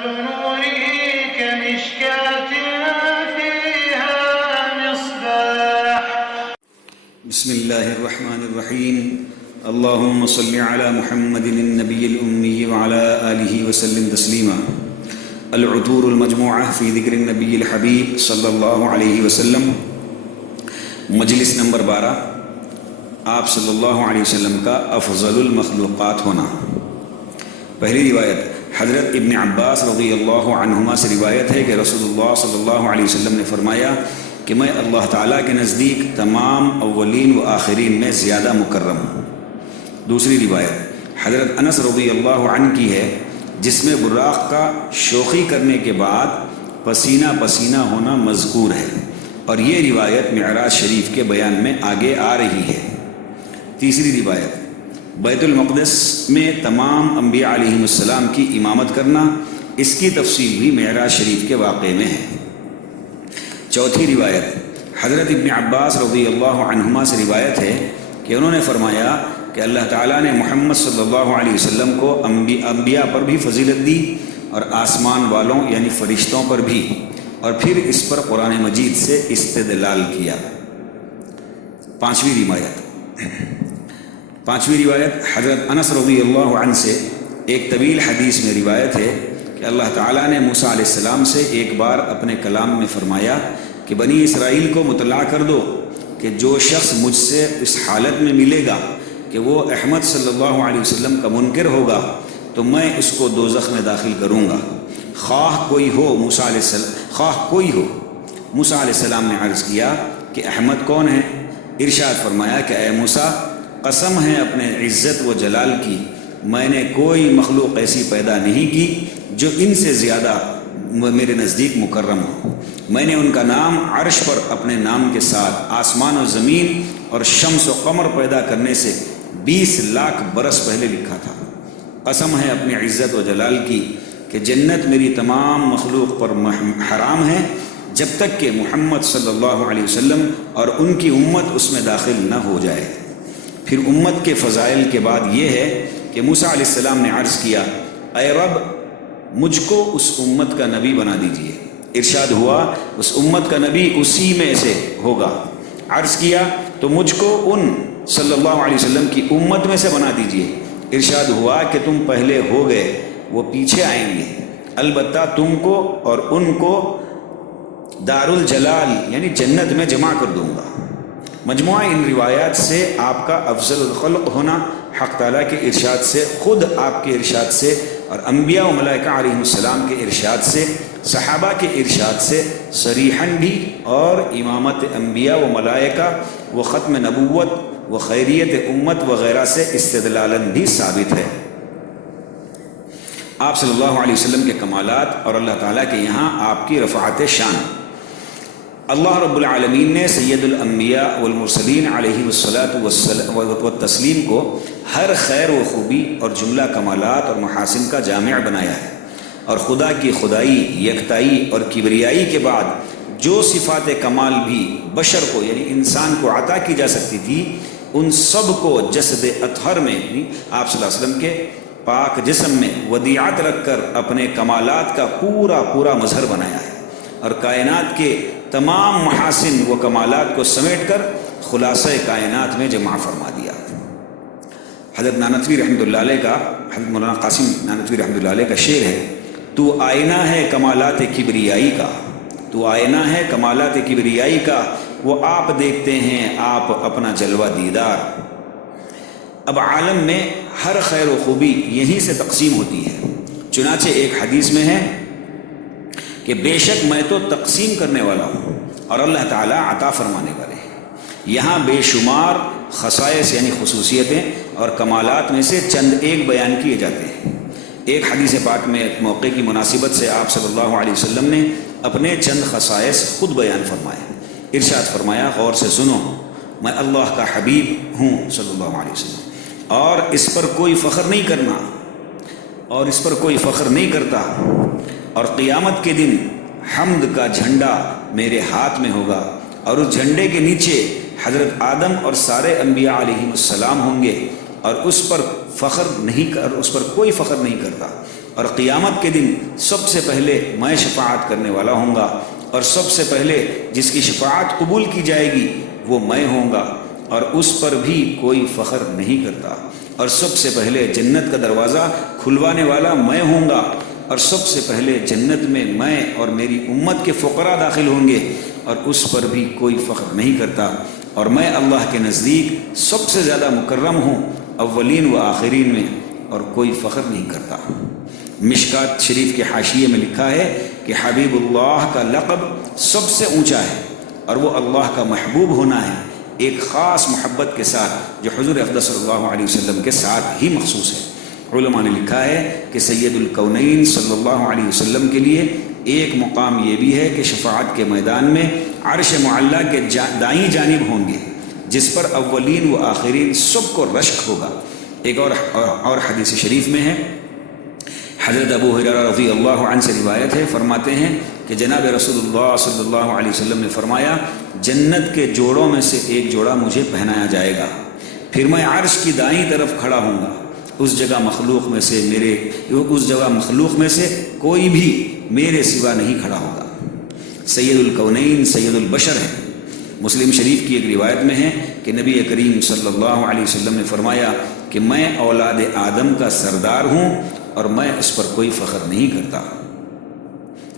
مثل نوره كمشكاة فيها مصباح. بسم الله الرحمن الرحيم. اللهم صل على محمد النبي الأمي وعلى آله وسلم تسليما. العطور المجموعة في ذكر النبي الحبيب صلی اللہ علیہ وسلم، مجلس نمبر 12، آپ صلی اللہ علیہ وسلم کا افضل المخلوقات ہونا۔ پہلی روایت حضرت ابن عباس رضی اللہ عنہما سے روایت ہے کہ رسول اللہ صلی اللہ علیہ وسلم نے فرمایا کہ میں اللہ تعالیٰ کے نزدیک تمام اولین و آخرین میں زیادہ مکرم ہوں۔ دوسری روایت حضرت انس رضی اللہ عنہ کی ہے، جس میں براق کا شوخی کرنے کے بعد پسینہ پسینہ ہونا مذکور ہے، اور یہ روایت معراج شریف کے بیان میں آگے آ رہی ہے۔ تیسری روایت بیت المقدس میں تمام انبیاء علیہ السلام کی امامت کرنا، اس کی تفصیل بھی معراج شریف کے واقعے میں ہے۔ چوتھی روایت حضرت ابن عباس رضی اللہ عنہما سے روایت ہے کہ انہوں نے فرمایا کہ اللہ تعالیٰ نے محمد صلی اللہ علیہ وسلم کو انبیاء پر بھی فضیلت دی اور آسمان والوں یعنی فرشتوں پر بھی، اور پھر اس پر قرآن مجید سے استدلال کیا۔ پانچویں روایت حضرت انس رضی اللہ عنہ سے ایک طویل حدیث میں روایت ہے کہ اللہ تعالیٰ نے موسیٰ علیہ السلام سے ایک بار اپنے کلام میں فرمایا کہ بنی اسرائیل کو مطلع کر دو کہ جو شخص مجھ سے اس حالت میں ملے گا کہ وہ احمد صلی اللہ علیہ وسلم کا منکر ہوگا تو میں اس کو دوزخ میں داخل کروں گا، خواہ کوئی ہو۔ موسیٰ علیہ السلام نے عرض کیا کہ احمد کون ہے؟ ارشاد فرمایا کہ اے موسیٰ، قسم ہے اپنے عزت و جلال کی، میں نے کوئی مخلوق ایسی پیدا نہیں کی جو ان سے زیادہ میرے نزدیک مکرم ہو۔ میں نے ان کا نام عرش پر اپنے نام کے ساتھ آسمان و زمین اور شمس و قمر پیدا کرنے سے 20 لاکھ برس پہلے لکھا تھا۔ قسم ہے اپنی عزت و جلال کی کہ جنت میری تمام مخلوق پر حرام ہے جب تک کہ محمد صلی اللہ علیہ وسلم اور ان کی امت اس میں داخل نہ ہو جائے۔ پھر امت کے فضائل کے بعد یہ ہے کہ موسیٰ علیہ السلام نے عرض کیا، اے رب مجھ کو اس امت کا نبی بنا دیجیے۔ ارشاد ہوا اس امت کا نبی اسی میں سے ہوگا۔ عرض کیا تو مجھ کو ان صلی اللہ علیہ وسلم کی امت میں سے بنا دیجیے۔ ارشاد ہوا کہ تم پہلے ہو گئے، وہ پیچھے آئیں گے، البتہ تم کو اور ان کو دارالجلال یعنی جنت میں جمع کر دوں گا۔ مجموعہ ان روایات سے آپ کا افضل الخلق ہونا حق تعالیٰ کے ارشاد سے، خود آپ کے ارشاد سے، اور انبیاء و ملائکہ علیہ السلام کے ارشاد سے، صحابہ کے ارشاد سے صریحاً بھی، اور امامت انبیاء و ملائکہ و ختم نبوت و خیریت امت وغیرہ سے استدلالاً بھی ثابت ہے۔ آپ صلی اللہ علیہ وسلم کے کمالات اور اللہ تعالیٰ کے یہاں آپ کی رفعت شان۔ اللہ رب العالمین نے سید الانبیاء والمرسلین علیہ الصلاۃ والتسلیم کو ہر خیر و خوبی اور جملہ کمالات اور محاسن کا جامع بنایا ہے، اور خدا کی خدائی، یکتائی اور کبریائی کے بعد جو صفات کمال بھی بشر کو یعنی انسان کو عطا کی جا سکتی تھی، ان سب کو جسد اطہر میں یعنی آپ صلی اللہ علیہ وسلم کے پاک جسم میں ودیعت رکھ کر اپنے کمالات کا پورا مظہر بنایا ہے، اور کائنات کے تمام محاسن و کمالات کو سمیٹ کر خلاصہ کائنات میں جمع فرما دیا۔ حضرت نانوتوی رحمۃ اللہ علیہ کا، حضرت مولانا قاسم نانوتوی رحمۃ اللہ علیہ کا شعر ہے، تو آئینہ ہے کمالات کبریائی کا، تو آئینہ ہے کمالات کبریائی کا، وہ آپ دیکھتے ہیں آپ اپنا جلوہ دیدار۔ اب عالم میں ہر خیر و خوبی یہیں سے تقسیم ہوتی ہے، چنانچہ ایک حدیث میں ہے کہ بے شک میں تو تقسیم کرنے والا ہوں اور اللہ تعالیٰ عطا فرمانے والے ہیں۔ یہاں بے شمار خصائص یعنی خصوصیتیں اور کمالات میں سے چند ایک بیان کیے جاتے ہیں۔ ایک حدیث پاک میں ایک موقع کی مناسبت سے آپ صلی اللہ علیہ وسلم نے اپنے چند خصائص خود بیان فرمائے۔ ارشاد فرمایا، غور سے سنو، میں اللہ کا حبیب ہوں صلی اللہ علیہ وسلم، اور اس پر کوئی فخر نہیں کرنا، اور اس پر کوئی فخر نہیں کرتا، اور قیامت کے دن حمد کا جھنڈا میرے ہاتھ میں ہوگا، اور اس جھنڈے کے نیچے حضرت آدم اور سارے انبیاء علیہ السلام ہوں گے، اور اس پر کوئی فخر نہیں کرتا، اور قیامت کے دن سب سے پہلے میں شفاعت کرنے والا ہوں گا، اور سب سے پہلے جس کی شفاعت قبول کی جائے گی وہ میں ہوں گا، اور اس پر بھی کوئی فخر نہیں کرتا، اور سب سے پہلے جنت کا دروازہ کھلوانے والا میں ہوں گا، اور سب سے پہلے جنت میں اور میری امت کے فقراء داخل ہوں گے، اور اس پر بھی کوئی فخر نہیں کرتا، اور میں اللہ کے نزدیک سب سے زیادہ مکرم ہوں اولین و آخرین میں، اور کوئی فخر نہیں کرتا۔ مشکات شریف کے حاشیے میں لکھا ہے کہ حبیب اللہ کا لقب سب سے اونچا ہے، اور وہ اللہ کا محبوب ہونا ہے ایک خاص محبت کے ساتھ جو حضور اقدس صلی اللہ علیہ وسلم کے ساتھ ہی مخصوص ہے۔ علماء نے لکھا ہے کہ سید الکونین صلی اللہ علیہ وسلم کے لیے ایک مقام یہ بھی ہے کہ شفاعت کے میدان میں عرش معلیٰ کے دائیں جانب ہوں گے، جس پر اولین و آخرین سب کو رشک ہوگا۔ ایک اور حدیث شریف میں ہے، حضرت ابو ہریرہ رضی اللہ عنہ سے روایت ہے، فرماتے ہیں کہ جناب رسول اللہ صلی اللہ علیہ وسلم نے فرمایا، جنت کے جوڑوں میں سے ایک جوڑا مجھے پہنایا جائے گا، پھر میں عرش کی دائیں طرف کھڑا ہوں گا، اس جگہ مخلوق میں سے کوئی بھی میرے سوا نہیں کھڑا ہوگا۔ سید الکونین سید البشر ہے۔ مسلم شریف کی ایک روایت میں ہے کہ نبی کریم صلی اللہ علیہ وسلم نے فرمایا کہ میں اولاد آدم کا سردار ہوں اور میں اس پر کوئی فخر نہیں کرتا۔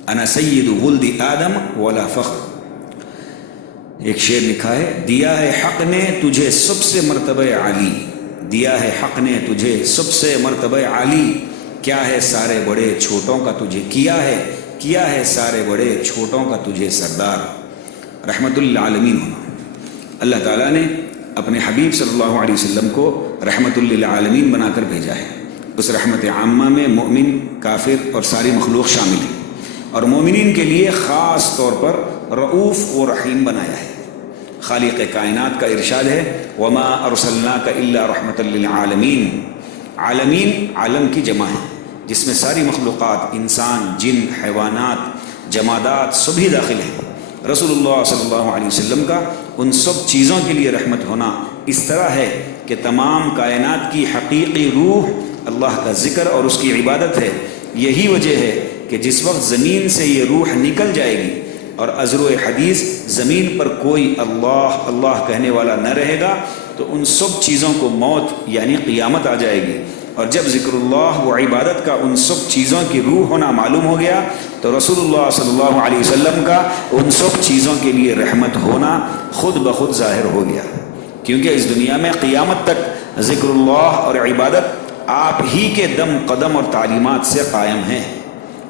انا سید ولد آدم ولا فخر۔ ایک شعر لکھا ہے، دیا ہے حق نے تجھے سب سے مرتبہ عالی، دیا ہے حق نے تجھے سب سے مرتبہ عالی، کیا ہے سارے بڑے چھوٹوں کا تجھے کیا ہے سارے بڑے چھوٹوں کا تجھے سردار۔ رحمت للعالمین ہونا۔ اللہ تعالیٰ نے اپنے حبیب صلی اللہ علیہ وسلم کو رحمت للعالمین بنا کر بھیجا ہے۔ اس رحمت عامہ میں مومن، کافر اور ساری مخلوق شامل ہیں، اور مومنین کے لیے خاص طور پر رؤوف و رحیم بنایا ہے۔ خالق کائنات کا ارشاد ہے، وما ارسلناک الا رحمت للعالمین۔ عالمین عالم کی جمع ہے، جس میں ساری مخلوقات، انسان، جن، حیوانات، جمادات سبھی داخل ہیں۔ رسول اللہ صلی اللہ علیہ وسلم کا ان سب چیزوں کے لیے رحمت ہونا اس طرح ہے کہ تمام کائنات کی حقیقی روح اللہ کا ذکر اور اس کی عبادت ہے۔ یہی وجہ ہے کہ جس وقت زمین سے یہ روح نکل جائے گی اور ازرو حدیث زمین پر کوئی اللہ اللہ کہنے والا نہ رہے گا، تو ان سب چیزوں کو موت یعنی قیامت آ جائے گی، اور جب ذکر اللہ و عبادت کا ان سب چیزوں کی روح ہونا معلوم ہو گیا تو رسول اللہ صلی اللہ علیہ وسلم کا ان سب چیزوں کے لیے رحمت ہونا خود بخود ظاہر ہو گیا، کیونکہ اس دنیا میں قیامت تک ذکر اللہ اور عبادت آپ ہی کے دم قدم اور تعلیمات سے قائم ہیں۔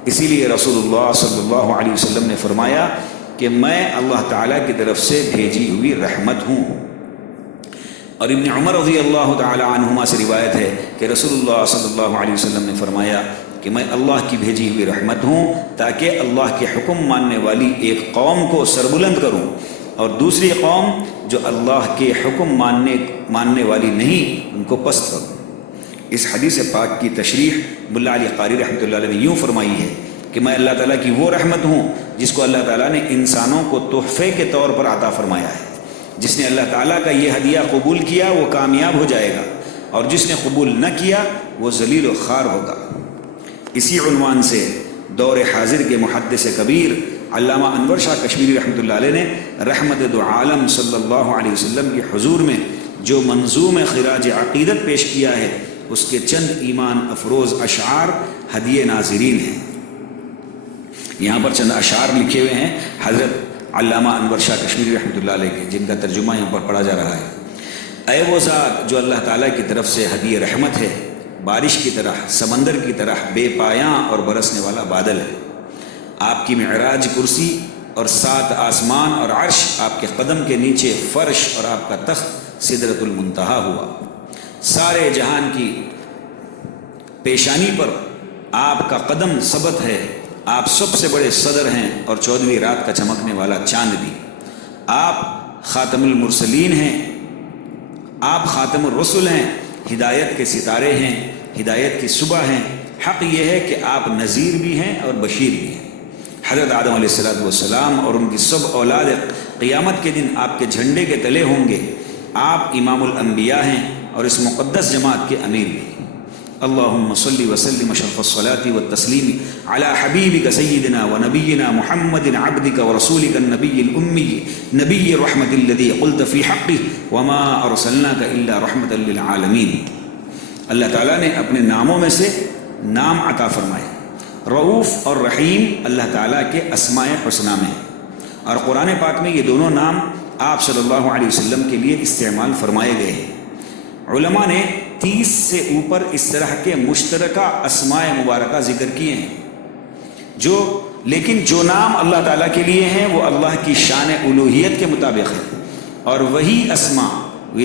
اسی لیے رسول اللہ صلی اللہ علیہ وسلم نے فرمایا کہ میں اللہ تعالیٰ کی طرف سے بھیجی ہوئی رحمت ہوں۔ اور ابن عمر رضی اللہ تعالی عنہما سے روایت ہے کہ رسول اللہ صلی اللہ علیہ وسلم نے فرمایا کہ میں اللہ کی بھیجی ہوئی رحمت ہوں تاکہ اللہ کے حکم ماننے والی ایک قوم کو سربلند کروں، اور دوسری قوم جو اللہ کے حکم ماننے والی نہیں ان کو پست کروں۔ اس حدیث پاک کی تشریح ملا علی قاری رحمۃ اللہ علیہ نے یوں فرمائی ہے کہ میں اللہ تعالیٰ کی وہ رحمت ہوں جس کو اللہ تعالیٰ نے انسانوں کو تحفے کے طور پر عطا فرمایا ہے۔ جس نے اللہ تعالیٰ کا یہ ہدیہ قبول کیا وہ کامیاب ہو جائے گا، اور جس نے قبول نہ کیا وہ ذلیل و خوار ہوگا۔ اسی عنوان سے دور حاضر کے محدث کبیر علامہ انور شاہ کشمیری رحمۃ اللہ علیہ نے رحمت دو عالم صلی اللہ علیہ وسلم کے حضور میں جو منظوم خراج عقیدت پیش کیا ہے، اس کے چند ایمان افروز اشعار ہدیہ ناظرین ہیں۔ یہاں پر چند اشعار لکھے ہوئے ہیں حضرت علامہ انور شاہ کشمیری رحمۃ اللہ علیہ کے، جن کا ترجمہ یہاں پر پڑھا جا رہا ہے۔ اے وہ ذات جو اللہ تعالیٰ کی طرف سے ہدیہ رحمت ہے، بارش کی طرح، سمندر کی طرح بے پایاں اور برسنے والا بادل ہے۔ آپ کی معراج کرسی اور 7 آسمان اور عرش آپ کے قدم کے نیچے فرش اور آپ کا تخت سدرۃ المنتہا ہوا۔ سارے جہان کی پیشانی پر آپ کا قدم ثبت ہے، آپ سب سے بڑے صدر ہیں اور 14ویں رات کا چمکنے والا چاند بھی۔ آپ خاتم المرسلین ہیں، آپ خاتم الرسل ہیں، ہدایت کے ستارے ہیں، ہدایت کی صبح ہیں۔ حق یہ ہے کہ آپ نذیر بھی ہیں اور بشیر بھی ہیں۔ حضرت آدم علیہ السلام اور ان کی سب اولاد قیامت کے دن آپ کے جھنڈے کے تلے ہوں گے۔ آپ امام الانبیاء ہیں اور اس مقدس جماعت کے امیر بھی ہیں، اللهم صل وسلم اشرف الصلاة والتسليم على حبيبك سيدنا ونبينا محمد عبدك ورسولك النبي الأمي نبي الرحمة الذي قلت في حقه وما أرسلناك إلا رحمة للعالمين. اللہ تعالیٰ نے اپنے ناموں میں سے نام عطا فرمائے. رؤوف اور رحیم اللہ تعالیٰ کے اسماء حسنہ میں، اور قرآن پاک میں یہ دونوں نام آپ صلی اللہ علیہ وسلم کے لیے استعمال فرمائے گئے ہیں. علماء نے 30 سے اوپر اس طرح کے مشترکہ اسماء مبارکہ ذکر کیے ہیں، لیکن جو نام اللہ تعالیٰ کے لیے ہیں وہ اللہ کی شان الوہیت کے مطابق ہے، اور وہی اسماء،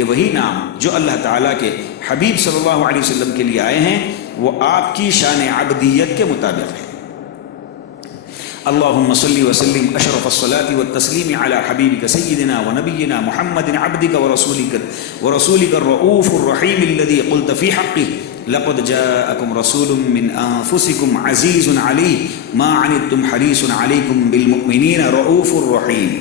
وہی نام جو اللہ تعالیٰ کے حبیب صلی اللہ علیہ وسلم کے لیے آئے ہیں وہ آپ کی شان عبدیت کے مطابق ہے. اللهم صل وسلم اشرف الصلاة والتسليم على حبيبك سيدنا ونبينا محمد عبدك ورسولك الرؤوف الرحيم الذي قلت في حقه لقد جاءكم رسول من انفسكم عزيز عليه ما عنتم حريص عليكم بالمؤمنين رؤوف رحيم.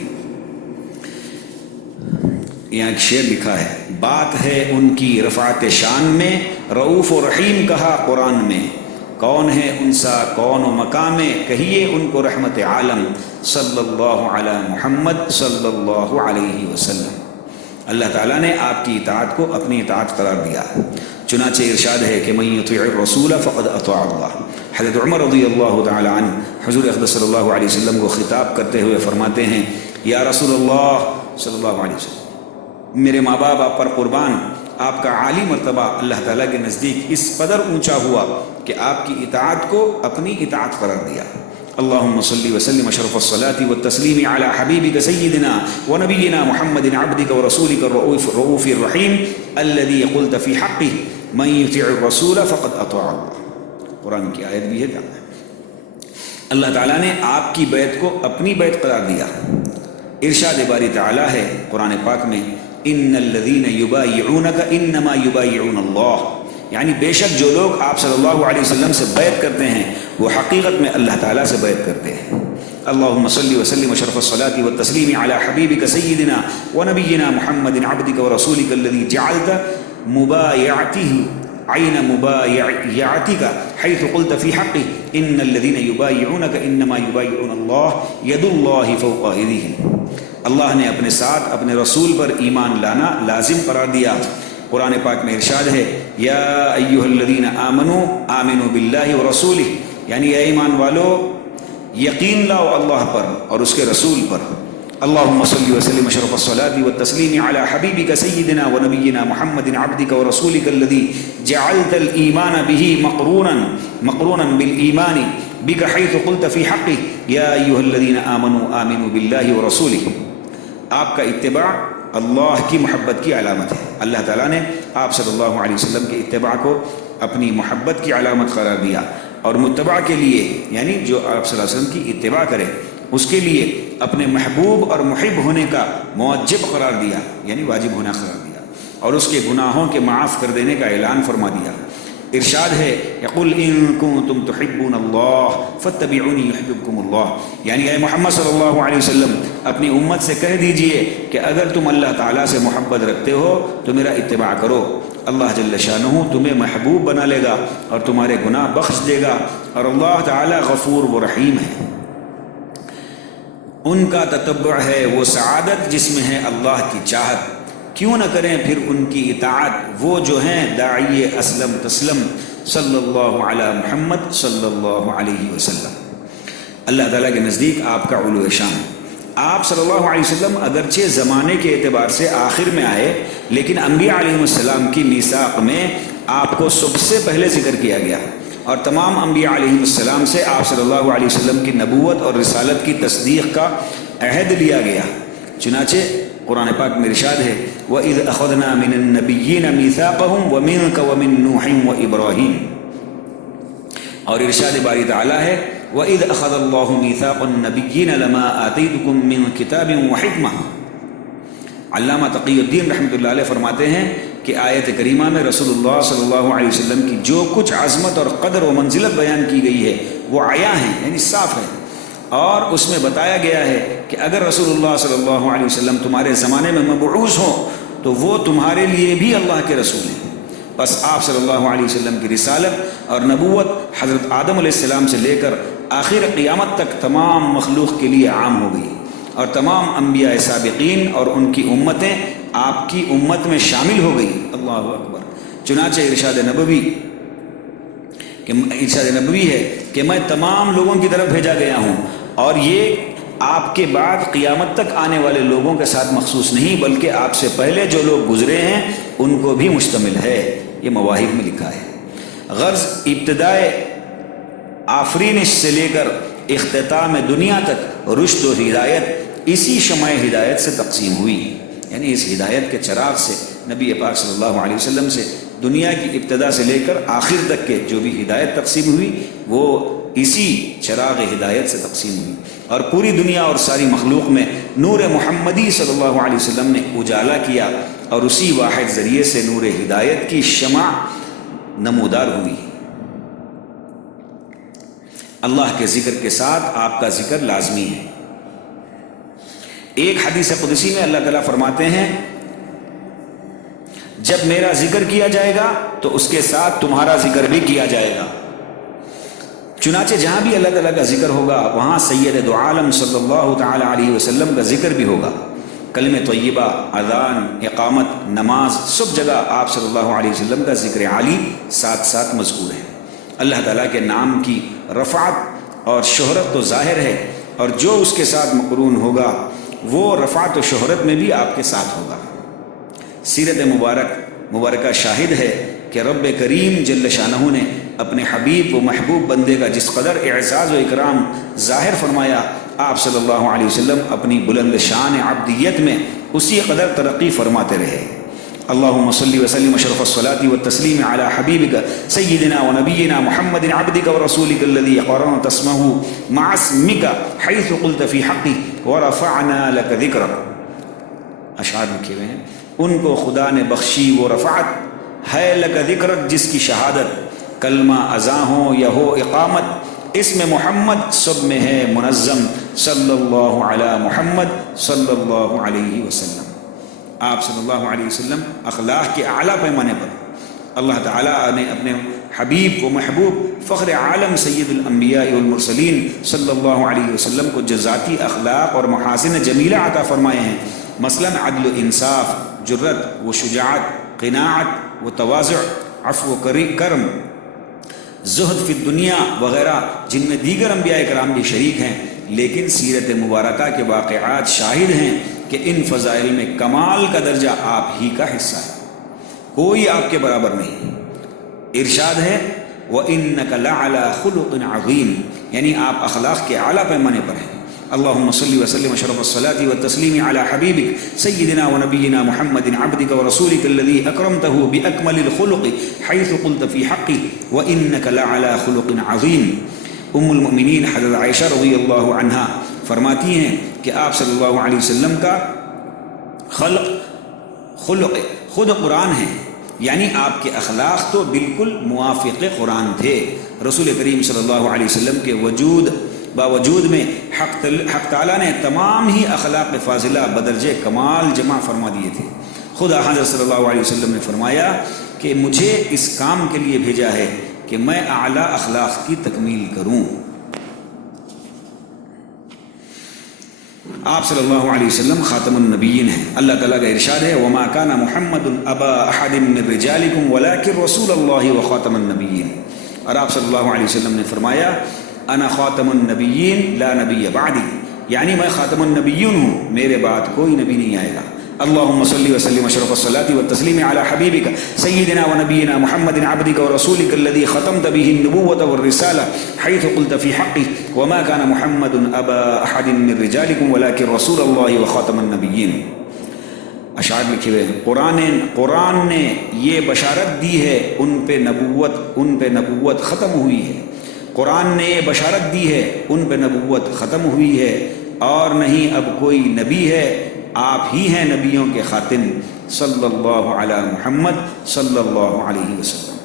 یہاں ایک شعر لکھا ہے، بات ہے ان کی رفعت شان میں، رؤوف و رحیم کہا قرآن میں، کون ہے ان سا کون و مقام، کہیے ان کو رحمت عالم صلی اللہ علی محمد صلی اللہ علیہ وسلم. اللہ تعالیٰ نے آپ کی اطاعت کو اپنی اطاعت قرار دیا، چنانچہ ارشاد ہے کہ من یطیع الرسول فقد اطاع اللہ. حضرت عمر رضی اللہ تعالی عنہ حضور اقدس صلی اللہ علیہ وسلم کو خطاب کرتے ہوئے فرماتے ہیں، یا رسول اللہ صلی اللہ علیہ وسلم، میرے ماں باپ آپ پر قربان، آپ کا عالی مرتبہ اللہ تعالیٰ کے نزدیک اس قدر اونچا ہوا کہ آپ کی اطاعت کو اپنی اطاعت قرار دیا. اللهم صل وسلم اشرف الصلاة والتسليم على حبيبك سيدنا ونبينا محمد عبدك ورسولك الرؤوف الرحيم الذي قلت في حقه من يطيع الرسول فقد اطاع الله. قرآن کی آیت بھی ہے. اللہ تعالیٰ نے آپ کی بیعت کو اپنی بیعت قرار دیا. ارشاد باری تعالیٰ ہے قرآن پاک میں، ان الذین یبایعونک انما یبایعون اللہ، یعنی بے شک جو لوگ آپ صلی اللہ علیہ وسلم سے بیعت کرتے ہیں وہ حقیقت میں اللہ تعالیٰ سے بیعت کرتے ہیں. اللهم صل وسلم اشرف الصلاة والتسلیم علی حبیبک سیدنا ونبینا محمد عبدک ورسولک الذی جعلت مبایعته عین مبایعتک حیث قلت فی حقه ان الذین یبایعونک انما یبایعون اللہ ید اللہ فوق ایدیہم. اللہ نے اپنے ساتھ اپنے رسول پر ایمان لانا لازم قرار دیا. قرآن پاک میں ارشاد ہے، یا ایہا الذین آمنوا آمنوا باللہ ورسولہ، یعنی اے ایمان والو یقین لاؤ اللہ پر اور اس کے رسول پر. اللہم صل وسلم اشرف الصلاة والتسلیم علی حبیبک سیدنا ونبینا محمد عبدک ورسولک الذی جعلت الایمان به مقرونا بالایمان بک حیث قلت فی حقہ یا ایہا الذین آمنوا آمنوا باللہ ورسولہ. آپ کا اتباع اللہ کی محبت کی علامت ہے. اللہ تعالیٰ نے آپ صلی اللہ علیہ وسلم کے اتباع کو اپنی محبت کی علامت قرار دیا، اور متبع کے لیے یعنی جو آپ صلی اللہ علیہ وسلم کی اتباع کرے اس کے لیے اپنے محبوب اور محب ہونے کا موجب قرار دیا، یعنی واجب ہونا قرار دیا، اور اس کے گناہوں کے معاف کر دینے کا اعلان فرما دیا. ارشاد ہے، یقول ان کنتم تحبون اللہ فاتبعونی یحببکم اللہ، یعنی اے محمد صلی اللہ علیہ وسلم اپنی امت سے کہہ دیجئے کہ اگر تم اللہ تعالیٰ سے محبت رکھتے ہو تو میرا اتباع کرو، اللہ جل شانہ تمہیں محبوب بنا لے گا اور تمہارے گناہ بخش دے گا، اور اللہ تعالیٰ غفور و رحیم ہے. ان کا تتبع ہے وہ سعادت جس میں ہے اللہ کی چاہت، کیوں نہ کریں پھر ان کی اطاعت وہ جو ہیں داعی اسلم تسلم صلی اللہ علی محمد صلی اللہ علیہ وسلم. اللہ تعالیٰ کے نزدیک آپ کا علو شان. آپ صلی اللہ علیہ وسلم اگرچہ زمانے کے اعتبار سے آخر میں آئے، لیکن انبیاء علیہ السلام کی میثاق میں آپ کو سب سے پہلے ذکر کیا گیا، اور تمام انبیاء علیہ السلام سے آپ صلی اللہ علیہ وسلم کی نبوت اور رسالت کی تصدیق کا عہد لیا گیا. چنانچہ قرآن پاک میں ارشاد ہے، وَإِذْ أَخَذْنَا مِنَ النَّبِيِّينَ مِيثَاقَهُمْ وَمِنْكَ وَمِن نُوحٍ وَإِبْرَاهِيمَ. اور ارشاد باری تعالیٰ ہے، وَإِذْ أَخَذَ اللَّهُ مِيثَاقَ النَّبِيِّينَ لَمَا آتَيْتُكُم مِّن كِتَابٍ وَحِكْمَةٍ. علامہ تقی الدین رحمۃ اللہ علیہ فرماتے ہیں کہ آیت کریمہ میں رسول اللہ صلی اللہ علیہ وسلم کی جو کچھ عظمت اور قدر و منزلت بیان کی گئی ہے وہ عیاں ہیں، یعنی صاف ہے، اور اس میں بتایا گیا ہے کہ اگر رسول اللہ صلی اللہ علیہ وسلم تمہارے زمانے میں مبعوث ہوں تو وہ تمہارے لیے بھی اللہ کے رسول ہیں، بس آپ صلی اللہ علیہ وسلم کی رسالت اور نبوت حضرت آدم علیہ السلام سے لے کر آخر قیامت تک تمام مخلوق کے لیے عام ہو گئی، اور تمام انبیاء سابقین اور ان کی امتیں آپ کی امت میں شامل ہو گئی۔ اللہ اکبر۔ چنانچہ ارشاد نبوی ہے کہ میں تمام لوگوں کی طرف بھیجا گیا ہوں، اور یہ آپ کے بعد قیامت تک آنے والے لوگوں کے ساتھ مخصوص نہیں، بلکہ آپ سے پہلے جو لوگ گزرے ہیں ان کو بھی مشتمل ہے۔ یہ مواہب میں لکھا ہے۔ غرض ابتدائے آفرینش سے لے کر اختتام دنیا تک رشد و ہدایت اسی شمع ہدایت سے تقسیم ہوئی، یعنی اس ہدایت کے چراغ سے نبی پاک صلی اللہ علیہ وسلم سے دنیا کی ابتدا سے لے کر آخر تک کے جو بھی ہدایت تقسیم ہوئی وہ اسی چراغ ہدایت سے تقسیم ہوئی، اور پوری دنیا اور ساری مخلوق میں نور محمدی صلی اللہ علیہ وسلم نے اجالا کیا، اور اسی واحد ذریعے سے نور ہدایت کی شمع نمودار ہوئی۔ اللہ کے ذکر کے ساتھ آپ کا ذکر لازمی ہے۔ ایک حدیث قدسی میں اللہ تعالیٰ فرماتے ہیں جب میرا ذکر کیا جائے گا تو اس کے ساتھ تمہارا ذکر بھی کیا جائے گا۔ چنانچہ جہاں بھی اللہ تعالیٰ کا ذکر ہوگا وہاں سید دو عالم صلی اللہ تعالی علیہ وسلم کا ذکر بھی ہوگا۔ کلمہ طیبہ، اذان، اقامت، نماز، سب جگہ آپ صلی اللہ علیہ وسلم کا ذکر عالی ساتھ ساتھ مذکور ہے۔ اللہ تعالیٰ کے نام کی رفعت اور شہرت تو ظاہر ہے، اور جو اس کے ساتھ مقرون ہوگا وہ رفعت و شہرت میں بھی آپ کے ساتھ ہوگا۔ سیرت مبارکہ شاہد ہے کہ رب کریم جل شانہ نے اپنے حبیب و محبوب بندے کا جس قدر اعزاز و اکرام ظاہر فرمایا، آپ صلی اللہ علیہ وسلم اپنی بلند شان عبدیت میں اسی قدر ترقی فرماتے رہے۔ اللہم صلی وسلم اشرف الصلاة والتسلیم علی حبیبک سیدنا و نبینا محمد عبدک و رسولک الذی قرنت اسمہ مع اسمک حیث قلت فی حقی ورفعنا لک ذکرک۔ اشعار لکھے ہوئے ہیں، ان کو خدا نے بخشی وہ رفعت ہے لک ذکرک جس کی شہادت کلمہ اذاں ہو یا ہو اقامت، اس میں محمد سب میں ہے منظم، صلی اللہ علی محمد صلی اللہ علیہ وسلم۔ آپ صلی اللہ علیہ وسلم اخلاق کے اعلیٰ پیمانے پر اللہ تعالیٰ نے اپنے حبیب و محبوب فخر عالم سید الانبیاء والمرسلین صلی اللہ علیہ وسلم کو جو ذاتی اخلاق اور محاسن جمیلہ عطا فرمائے ہیں، مثلا عدل و انصاف، جرت و شجاعت، قناعت و تواضع، عفو و کرم، زہد فی الدنیا وغیرہ، جن میں دیگر انبیاء کرام بھی شریک ہیں، لیکن سیرت مبارکہ کے واقعات شاہد ہیں کہ ان فضائل میں کمال کا درجہ آپ ہی کا حصہ ہے، کوئی آپ کے برابر نہیں۔ ارشاد ہے وَإِنَّكَ لَعَلَى خُلُقٍ عَظِيمٍ، یعنی آپ اخلاق کے اعلیٰ پیمانے پر ہیں۔ اللہم صلی وسلم اشرف الصلاة والتسلیم علی حبیبک سیدنا و نبینا محمد عبدک و رسولک الذی اکرمتہ باکمل الخلق حیث قلت فی حقی وَإِنَّكَ لَعَلَى خُلُقٍ عَظِيمٍ۔ ام المؤمنین حضرت عائشہ رضی اللہ عنہا فرماتی ہیں کہ آپ صلی اللہ علیہ وسلم کا خلق خود قرآن ہے، یعنی آپ کے اخلاق تو بالکل موافق قرآن تھے۔ رسول کریم صلی اللہ علیہ وسلم کے باوجود میں حق تعالیٰ نے تمام ہی اخلاق فاضلہ بدرجہ کمال جمع فرما دیے تھے۔ خدا حضرت صلی اللہ علیہ وسلم نے فرمایا کہ مجھے اس کام کے لیے بھیجا ہے کہ میں اعلیٰ اخلاق کی تکمیل کروں۔ آپ صلی اللہ علیہ وسلم خاتم النبیین ہیں۔ اللہ تعالیٰ کا ارشاد ہے وَمَا كَانَ مُحَمَّدٌ أَبَا أَحَدٍ مِّن رِجَالِكُمْ وَلَٰكِن رَّسُولَ اللَّهِ وَخَاتَمَ النَّبِيِّينَ، اور آپ صلی اللہ علیہ وسلم نے فرمایا انا خاتم النبیین لا نبی بعدی، یعنی میں خاتم النبیین ہوں، میرے بعد کوئی نبی نہیں آئے گا۔ اللہم صلی وسلم اشرف الصلاة والتسلیم علی حبیبک سیدنا و نبینا محمد عبدک و رسولک الذی ختمت به النبوة والرسالة حیث قلت فی حقی وما كان محمد ابا احد من رجالکم ولکن رسول اللہ وخاتم النبیین۔ اشعار لکھے ہوئے ہیں، قرآن نے یہ بشارت دی ہے ان پہ نبوت ختم ہوئی ہے، قرآن نے یہ بشارت دی ہے ان پہ نبوت ختم ہوئی ہے، اور نہیں اب کوئی نبی ہے، آپ ہی ہیں نبیوں کے خاتم، صلی اللہ علی محمد صلی اللہ علیہ وسلم۔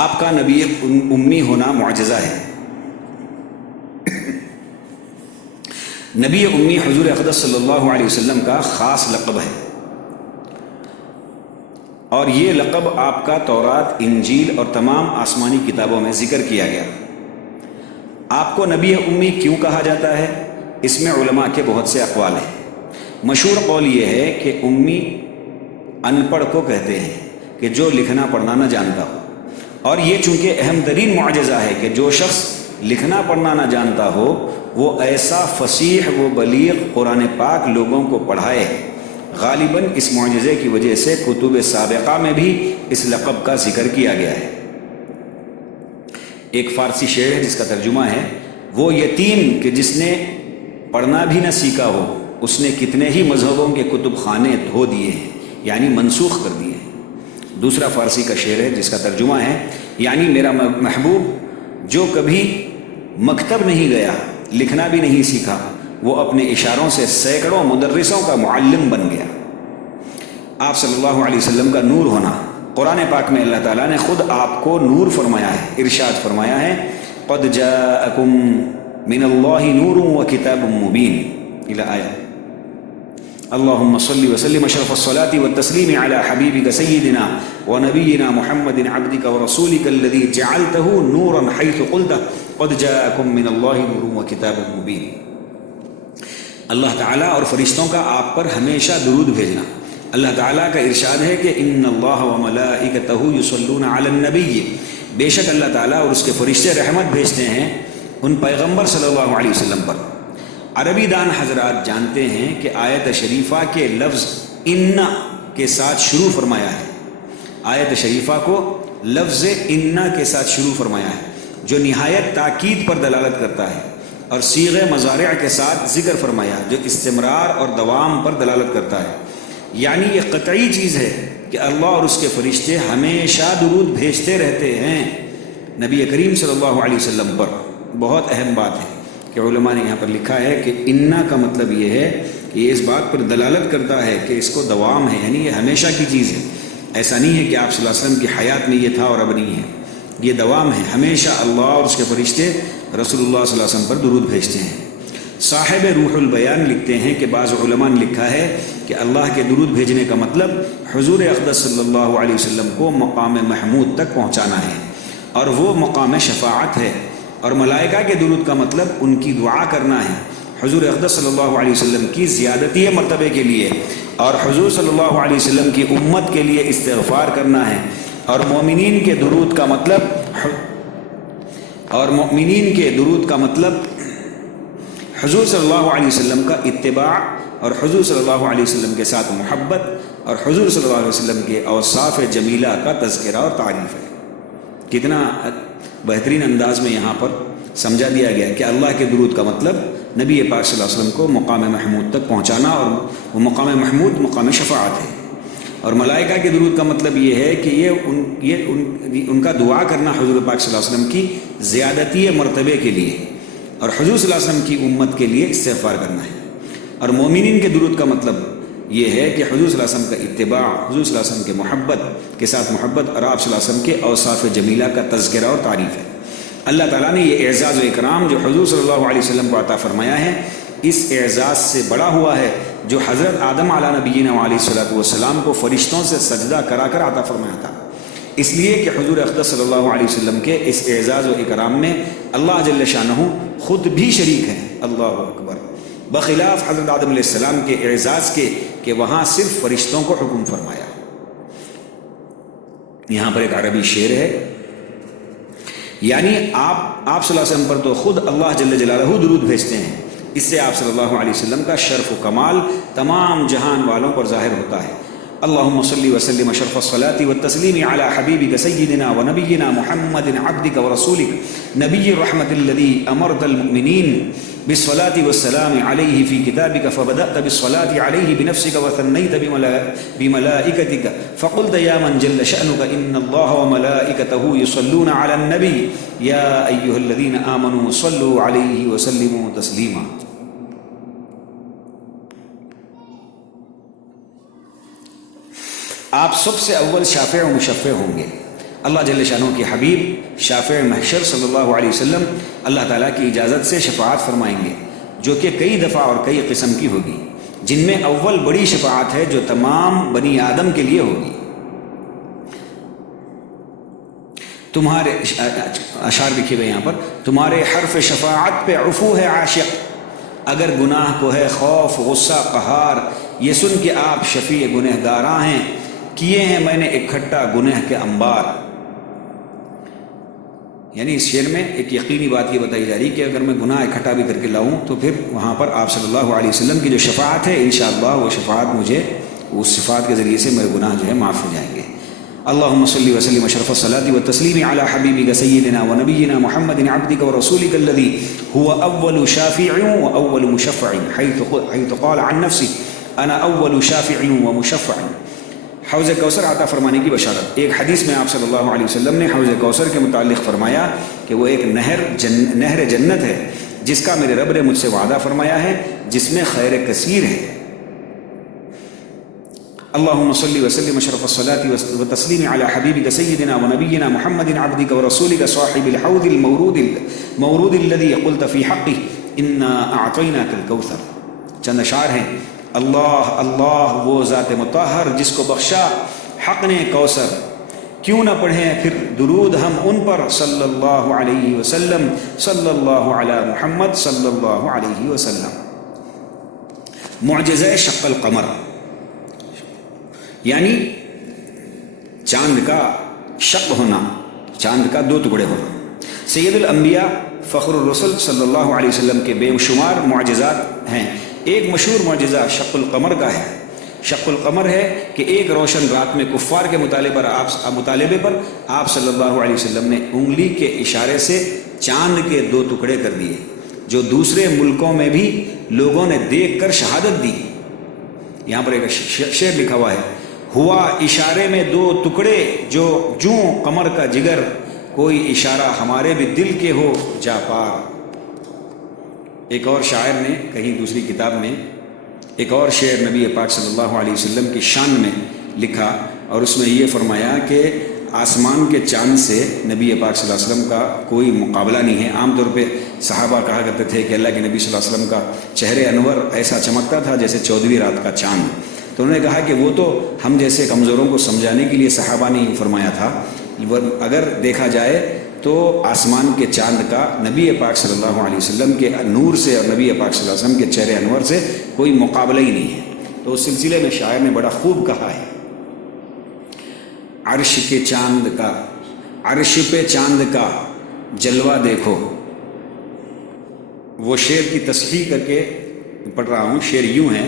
آپ کا نبی امی ہونا معجزہ ہے۔ نبی امی حضور اقدس صلی اللہ علیہ وسلم کا خاص لقب ہے۔ اور یہ لقب آپ کا تورات، انجیل اور تمام آسمانی کتابوں میں ذکر کیا گیا۔ آپ کو نبی امی کیوں کہا جاتا ہے؟ اس میں علماء کے بہت سے اقوال ہیں۔ مشہور قول یہ ہے کہ امی ان پڑھ کو کہتے ہیں کہ جو لکھنا پڑھنا نہ جانتا ہو، اور یہ چونکہ اہم ترین معجزہ ہے کہ جو شخص لکھنا پڑھنا نہ جانتا ہو وہ ایسا فصیح و بلیغ قرآن پاک لوگوں کو پڑھائے۔ غالباً اس معجزے کی وجہ سے کتب سابقہ میں بھی اس لقب کا ذکر کیا گیا ہے۔ ایک فارسی شعر ہے جس کا ترجمہ ہے، وہ یتیم کہ جس نے پڑھنا بھی نہ سیکھا ہو، اس نے کتنے ہی مذہبوں کے کتب خانے دھو دیے ہیں، یعنی منسوخ کر دیے ہیں۔ دوسرا فارسی کا شعر ہے جس کا ترجمہ ہے، یعنی میرا محبوب جو کبھی مکتب نہیں گیا، لکھنا بھی نہیں سیکھا، وہ اپنے اشاروں سے سینکڑوں مدرسوں کا معلم بن گیا۔ آپ صلی اللہ علیہ وسلم کا نور ہونا، قرآن پاک میں اللہ تعالیٰ نے خود آپ کو نور فرمایا ہے، ارشاد فرمایا ہے قد جاءکم من اللہ نور و کتاب مبین الی آیہ۔ اللهم صل وسلم اشرف الصلاة والتسلیم علی حبیبک سیدنا ونبینا محمد عبدک ورسولک الذی جعلته نورا حیث قلت قد جاءکم من اللہ نور و کتاب مبین۔ اللہ تعالیٰ اور فرشتوں کا آپ پر ہمیشہ درود بھیجنا۔ اللہ تعالیٰ کا ارشاد ہے کہ ان اللہ وملائکتہ یصلون علی النبی، بے شک اللہ تعالیٰ اور اس کے فرشتے رحمت بھیجتے ہیں ان پیغمبر صلی اللہ علیہ وسلم پر۔ عربی دان حضرات جانتے ہیں کہ آیت شریفہ کے لفظ ان کے ساتھ شروع فرمایا ہے، آیت شریفہ کو لفظ ان کے ساتھ شروع فرمایا ہے جو نہایت تاکید پر دلالت کرتا ہے، اور صیغہ مضارع کے ساتھ ذکر فرمایا جو استمرار اور دوام پر دلالت کرتا ہے، یعنی یہ قطعی چیز ہے کہ اللہ اور اس کے فرشتے ہمیشہ درود بھیجتے رہتے ہیں نبی کریم صلی اللہ علیہ وسلم پر۔ بہت اہم بات ہے کہ علماء نے یہاں پر لکھا ہے کہ انا کا مطلب یہ ہے کہ یہ اس بات پر دلالت کرتا ہے کہ اس کو دوام ہے، یعنی یہ ہمیشہ کی چیز ہے۔ ایسا نہیں ہے کہ آپ صلی اللہ علیہ وسلم کی حیات میں یہ تھا اور اب نہیں ہے، یہ دوام ہے، ہمیشہ اللہ اور اس کے فرشتے رسول اللہ صلی اللہ علیہ وسلم پر درود بھیجتے ہیں۔ صاحب روح البیان لکھتے ہیں کہ بعض علماء نے لکھا ہے کہ اللہ کے درود بھیجنے کا مطلب حضور اقدس صلی اللہ علیہ وسلم کو مقام محمود تک پہنچانا ہے، اور وہ مقام شفاعت ہے، اور ملائکہ کے درود کا مطلب ان کی دعا کرنا ہے حضور اقدس صلی اللہ علیہ وسلم کی زیادتی مرتبے کے لیے، اور حضور صلی اللہ علیہ وسلم کی امت کے لیے استغفار کرنا ہے، اور مومنین کے درود کا مطلب حضور صلی اللہ علیہ وسلم کا اتباع، اور حضور صلی اللہ علیہ وسلم کے ساتھ محبت، اور حضور صلی اللہ علیہ وسلم کے اوصاف جمیلہ کا تذکرہ اور تعریف ہے۔ کتنا بہترین انداز میں یہاں پر سمجھا دیا گیا کہ اللہ کے درود کا مطلب نبی پاک صلی اللہ علیہ وسلم کو مقام محمود تک پہنچانا، اور وہ مقام محمود مقام شفاعت ہے، اور ملائکہ کے درود کا مطلب یہ ہے کہ ان کا دعا کرنا حضور پاک صلی اللہ علیہ وسلم کی زیادتی مرتبے کے لیے، اور حضور صلی اللہ علیہ وسلم کی امت کے لیے استغفار کرنا ہے، اور مومنین کے درود کا مطلب یہ ہے کہ حضور صلی اللہ علیہ وسلم کا اتباع، حضور صلی اللہ علیہ وسلم کے محبت کے ساتھ محبت، اور آپ صلی اللہ علیہ وسلم کے اوصاف جمیلہ کا تذکرہ اور تعریف ہے۔ اللہ تعالیٰ نے یہ اعزاز و اکرام جو حضور صلی اللہ علیہ وسلم کو عطا فرمایا ہے، اس اعزاز سے بڑا ہوا ہے جو حضرت آدم علیہ نبینا علیہ الصلوۃ والسلام کو فرشتوں سے سجدہ کرا کر عطا فرمایا تھا، اس لیے کہ حضور اقدس صلی اللہ علیہ وسلم کے اس اعزاز و اکرام میں اللہ جل شانہ خود بھی شریک ہے۔ اللہ اکبر، بخلاف حضرت آدم علیہ السلام کے اعزاز کے کہ وہاں صرف فرشتوں کو حکم فرمایا۔ یہاں پر ایک عربی شعر ہے، یعنی آپ صلی اللہ علیہ وسلم پر تو خود اللہ جل جلالہ درود بھیجتے ہیں، اس سے آپ صلی اللہ علیہ وسلم کا شرف و کمال تمام جہان والوں پر ظاہر ہوتا ہے۔ اللهم صل وسلم اشرف الصلاة والتسلیم علی حبیبک سیدنا ونبینا محمد عبدک ورسولک نبی الرحمت الذی امرت المؤمنین بالصلاة والسلام علیہ فی کتابک فبدأت بالصلاة علیہ بنفسک وثنیت بملائکتک فقلت یا من جل شأنک ان اللہ وملائکتہ یصلون علی النبی یا ایہا الذین آمنوا صلوا علیہ وسلموا تسلیما۔ آپ سب سے اول شافع و مشفع ہوں گے۔ اللہ جل شانہ کے حبیب شافع محشر صلی اللہ علیہ وسلم اللہ تعالیٰ کی اجازت سے شفاعت فرمائیں گے، جو کہ کئی دفعہ اور کئی قسم کی ہوگی، جن میں اول بڑی شفاعت ہے جو تمام بنی آدم کے لیے ہوگی۔ تمہارے اشعار لکھے ہوئے یہاں پر، تمہارے حرف شفاعت پہ عفو ہے عاشق، اگر گناہ کو ہے خوف غصہ قہار، یہ سن کہ آپ شفیع گنہگاراں ہیں، کیے ہیں میں نے اکٹھا گنہ کے انبار۔ یعنی اس شعر میں ایک یقینی بات یہ بتائی جا رہی کہ اگر میں گناہ اکٹھا بھی کر کے لاؤں تو پھر وہاں پر آپ صلی اللہ علیہ وسلم کی جو شفاعت ہے انشاءاللہ وہ شفاعت مجھے اس شفاعت کے ذریعے سے میرے گناہ جو ہے معاف ہو جائیں گے۔ اللہم صلی وسلم اشرف الصلاۃ والتسلیم علی حبیبک سیدنا ونبینا محمد عبدک ورسولک الذی هو اول شافع واول مشفع حیث قال عن نفسه انا اول شافع ومشفع۔ حوض کوثر عطا فرمانے کی بشارت۔ ایک حدیث میں آپ صلی اللہ علیہ وسلم نے حوض کوثر کے متعلق فرمایا کہ وہ ایک نہر جنت ہے جس کا میرے رب نے مجھ سے وعدہ فرمایا ہے، جس میں خیر کثیر ہے۔ اللہم صلی وسلم اشرف الصلاۃ والتسلیم علی حبیبک سیدنا ونبینا محمد عبدک ورسولک صاحب الحوض المورود الذی قلت فی حقہ انا اعطیناک الکوثر۔ چند اشعار ہیں۔ اللہ اللہ وہ ذات مطہر جس کو بخشا حق نے کوثر، کیوں نہ پڑھیں پھر درود ہم ان پر صلی اللہ علیہ وسلم، صلی اللہ علی محمد صلی اللہ علیہ وسلم۔ معجزہ شق القمر، یعنی چاند کا شق ہونا، چاند کا دو ٹکڑے ہونا۔ سید الانبیاء فخر الرسل صلی اللہ علیہ وسلم کے بے شمار معجزات ہیں۔ ایک مشہور معجزہ شق القمر کا ہے۔ شق القمر ہے کہ ایک روشن رات میں کفار کے مطالبے پر آپ صلی اللہ علیہ وسلم نے انگلی کے اشارے سے چاند کے دو ٹکڑے کر دیے، جو دوسرے ملکوں میں بھی لوگوں نے دیکھ کر شہادت دی۔ یہاں پر ایک شعر لکھا ہوا ہے، ہوا اشارے میں دو ٹکڑے جو جوں قمر کا جگر، کوئی اشارہ ہمارے بھی دل کے ہو جا پار۔ ایک اور شاعر نے کہیں دوسری کتاب میں ایک اور شعر نبی پاک صلی اللہ علیہ وسلم کی شان میں لکھا، اور اس میں یہ فرمایا کہ آسمان کے چاند سے نبی پاک صلی اللہ علیہ وسلم کا کوئی مقابلہ نہیں ہے۔ عام طور پہ صحابہ کہا کرتے تھے کہ اللہ کے نبی صلی اللہ علیہ وسلم کا چہرے انور ایسا چمکتا تھا جیسے 14ویں رات کا چاند۔ تو انہوں نے کہا کہ وہ تو ہم جیسے کمزوروں کو سمجھانے کے لیے صحابہ نے فرمایا تھا، اگر دیکھا جائے تو آسمان کے چاند کا نبی پاک صلی اللہ علیہ وسلم کے نور سے اور نبی پاک صلی اللہ علیہ وسلم کے چہرے انور سے کوئی مقابلہ ہی نہیں ہے۔ تو اس سلسلے میں شاعر نے بڑا خوب کہا ہے، عرش کے چاند کا، عرش پہ چاند کا جلوہ دیکھو۔ وہ شعر کی تصحیح کر کے پڑھ رہا ہوں۔ شعر یوں ہے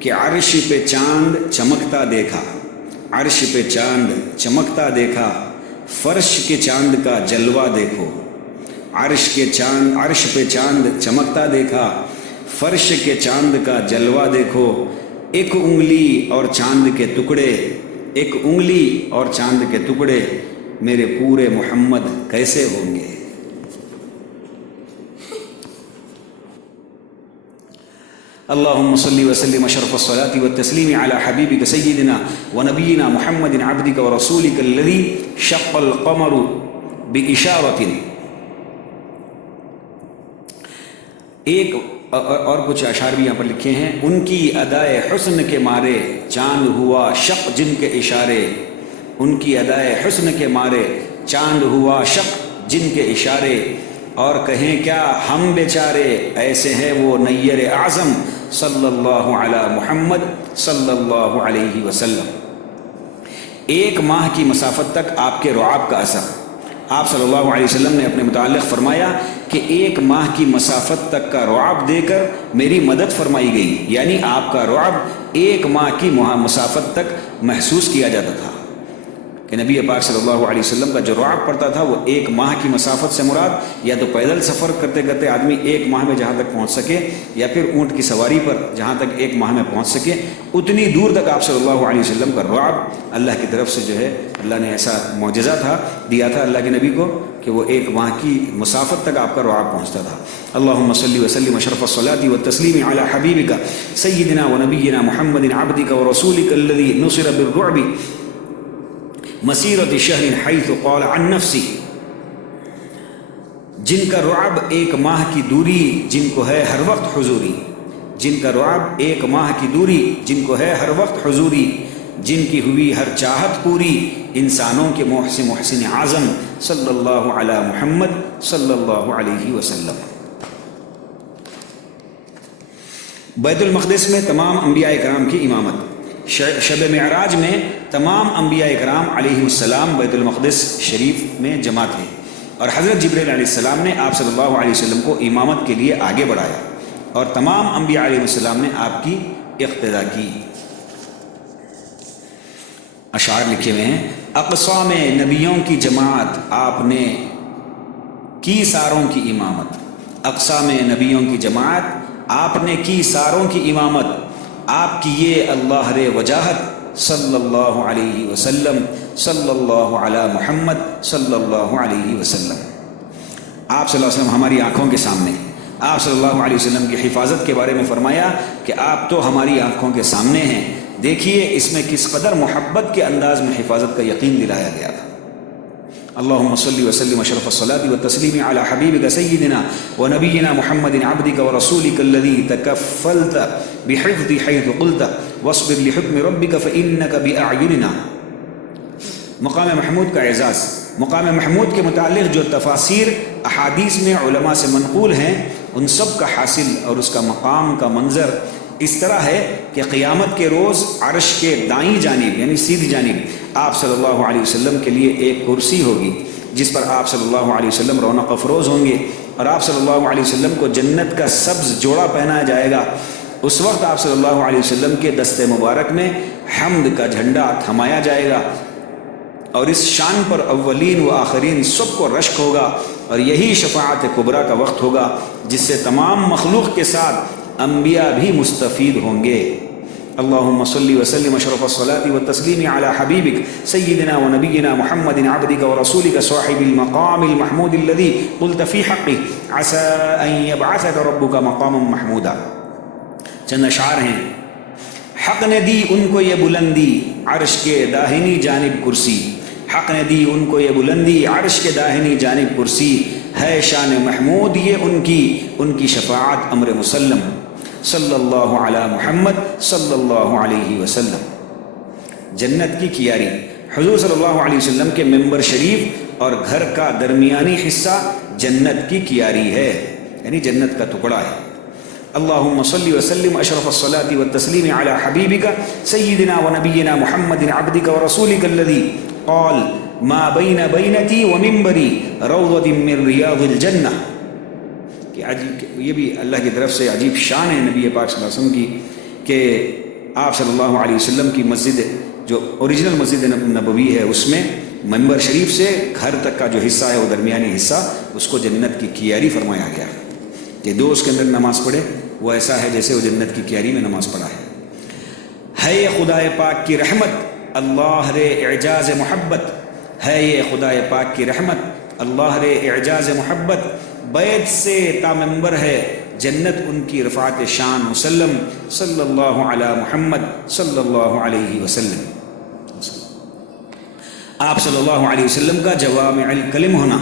کہ عرش پہ چاند چمکتا دیکھا، عرش پہ چاند چمکتا دیکھا، فرش کے چاند کا جلوہ دیکھو۔ عرش پہ چاند چمکتا دیکھا، فرش کے چاند کا جلوہ دیکھو۔ ایک انگلی اور چاند کے ٹکڑے، ایک انگلی اور چاند کے ٹکڑے، میرے پورے محمد کیسے ہوں گے۔ اللہم صلی وسلم اشرف الصلاۃ والتسلیم علی حبیبک سیدنا ونبینا محمد عبدک ورسولک الذی شق القمر باشارۃ۔ ایک اور کچھ اشعار بھی یہاں پر لکھے ہیں، ان کی ادائے حسن کے مارے چاند ہوا شق جن کے اشارے، ان کی ادائے حسن کے مارے چاند ہوا شق جن کے اشارے، اور کہیں کیا ہم بیچارے، ایسے ہیں وہ نیر اعظم صلی اللہ علی محمد صلی اللہ علیہ وسلم۔ ایک ماہ کی مسافت تک آپ کے رعب کا اثر۔ آپ صلی اللہ علیہ وسلم نے اپنے متعلق فرمایا کہ ایک ماہ کی مسافت تک کا رعب دے کر میری مدد فرمائی گئی، یعنی آپ کا رعب ایک ماہ کی مسافت تک محسوس کیا جاتا تھا کہ نبی پاک صلی اللہ علیہ وسلم کا جو رعب پڑتا تھا وہ ایک ماہ کی مسافت سے مراد یا تو پیدل سفر کرتے کرتے آدمی ایک ماہ میں جہاں تک پہنچ سکے، یا پھر اونٹ کی سواری پر جہاں تک ایک ماہ میں پہنچ سکے، اتنی دور تک آپ صلی اللہ علیہ وسلم کا رعب اللہ کی طرف سے جو ہے اللہ نے ایسا معجزہ دیا تھا اللہ کے نبی کو کہ وہ ایک ماہ کی مسافت تک آپ کا رعب پہنچتا تھا۔ اللہم صلی وسلم اشرف الصلاۃ والتسلیم علی حبیبک سیدنا ونبینا محمد عبدک ورسولک الذی نصر بالرعب مسیرت شہر حیث قال عن نفسی۔ جن کا رعب ایک ماہ کی دوری جن کو ہے ہر وقت حضوری، جن کا رعب ایک ماہ کی دوری جن کو ہے ہر وقت حضوری، جن کی ہوئی ہر چاہت پوری، انسانوں کے محسن اعظم صلی اللہ علی محمد صلی اللہ علیہ وسلم۔ بیت المقدس میں تمام انبیاء کرام کی امامت، شب معراج میں تمام انبیاء کرام علیہ السلام بیت المقدس شریف میں جمع تھے، اور حضرت جبرائیل علیہ السلام نے آپ صلی اللہ علیہ وسلم کو امامت کے لیے آگے بڑھایا، اور تمام انبیاء علیہ السلام نے آپ کی اقتدا کی۔ اشعار لکھے ہوئے ہیں، اقصا میں نبیوں کی جماعت آپ نے کی ساروں کی امامت، اقصا میں نبیوں کی جماعت آپ نے کی ساروں کی امامت، آپ کی یہ اللہ رے وجاہت صلی اللہ علیہ وسلم صلی اللہ علی محمد صلی اللہ علیہ وسلم۔ آپ صلی اللہ علیہ وسلم ہماری آنکھوں کے سامنے، آپ صلی اللہ علیہ وسلم کی حفاظت کے بارے میں فرمایا کہ آپ تو ہماری آنکھوں کے سامنے ہیں۔ دیکھیے اس میں کس قدر محبت کے انداز میں حفاظت کا یقین دلایا گیا تھا۔ اللہم صلی وسلم اشرف الصلاۃ والتسلیم علی حبیبک سیدنا ونبینا محمد عبدک ورسولک الذی تکفلت بحفظ حیث قلت واصبر لحکم ربک فإنک بأعیننا۔ مقام محمود کا اعزاز، مقام محمود کے متعلق جو تفاسیر احادیث میں علماء سے منقول ہیں، ان سب کا حاصل اور اس کا مقام کا منظر اس طرح ہے کہ قیامت کے روز عرش کے دائیں جانب یعنی سیدھی جانب آپ صلی اللہ علیہ وسلم کے لیے ایک کرسی ہوگی، جس پر آپ صلی اللہ علیہ وسلم رونق افروز ہوں گے، اور آپ صلی اللہ علیہ وسلم کو جنت کا سبز جوڑا پہنایا جائے گا۔ اس وقت آپ صلی اللہ علیہ وسلم کے دست مبارک میں حمد کا جھنڈا تھمایا جائے گا، اور اس شان پر اولین و آخرین سب کو رشک ہوگا، اور یہی شفاعت کبریٰ کا وقت ہوگا جس سے تمام مخلوق کے ساتھ انبیاء بھی مستفید ہوں گے۔ اللہم صلی وسلم اشرف الصلاۃ والتسلیم علی حبیبک سیدنا ونبینا محمد عبدک ورسولک صاحب المقام المحمود الذی قلت فی حقہ عسی ان یبعثک ربک مقاما محمودا۔ چند اشعار ہیں۔ حق نے دی ان کو یہ بلندی عرش کے داہنی جانب کرسی، حق نے دی ان کو یہ بلندی عرش کے داہنی جانب کرسی، ہے شان محمود یہ ان کی شفاعت امر مسلم، صلی اللہ علی محمد صلی اللہ علیہ وسلم۔ جنت کی کیاری، حضور صلی اللہ علیہ وسلم کے ممبر شریف اور گھر کا درمیانی حصہ جنت کی کیاری ہے، یعنی جنت کا ٹکڑا ہے۔ اللہم صلی وسلم اشرف الصلاۃ والتسلیم علی حبیبک سیدنا ونبینا محمد عبدک ورسولک الذی قال ما بین بینتی ومنبری روضۃ من ریاض الجنہ۔ کہ یہ بھی اللہ کی طرف سے عجیب شان ہے نبی پاک صلی اللہ علیہ وسلم کی، کہ آپ صلی اللہ علیہ وسلم کی مسجد جو اوریجنل مسجد نبوی ہے، اس میں منبر شریف سے گھر تک کا جو حصہ ہے وہ درمیانی حصہ، اس کو جنت کی کیاری فرمایا گیا ہے کہ جو اس کے اندر نماز پڑھے وہ ایسا ہے جیسے وہ جنت کی کیاری میں نماز پڑھا ہے۔ یہ خدائے پاک کی رحمت اللہ رے اعجاز محبت، ہے یہ خدائے پاک کی رحمت اللہ رے اعجاز محبت، بیت سے تا منبر ہے جنت ان کی رفعت شان مسلم، صلی اللہ علی محمد صلی اللہ علیہ وسلم۔ آپ صلی اللہ علیہ وسلم کا جوامع الکلم ہونا،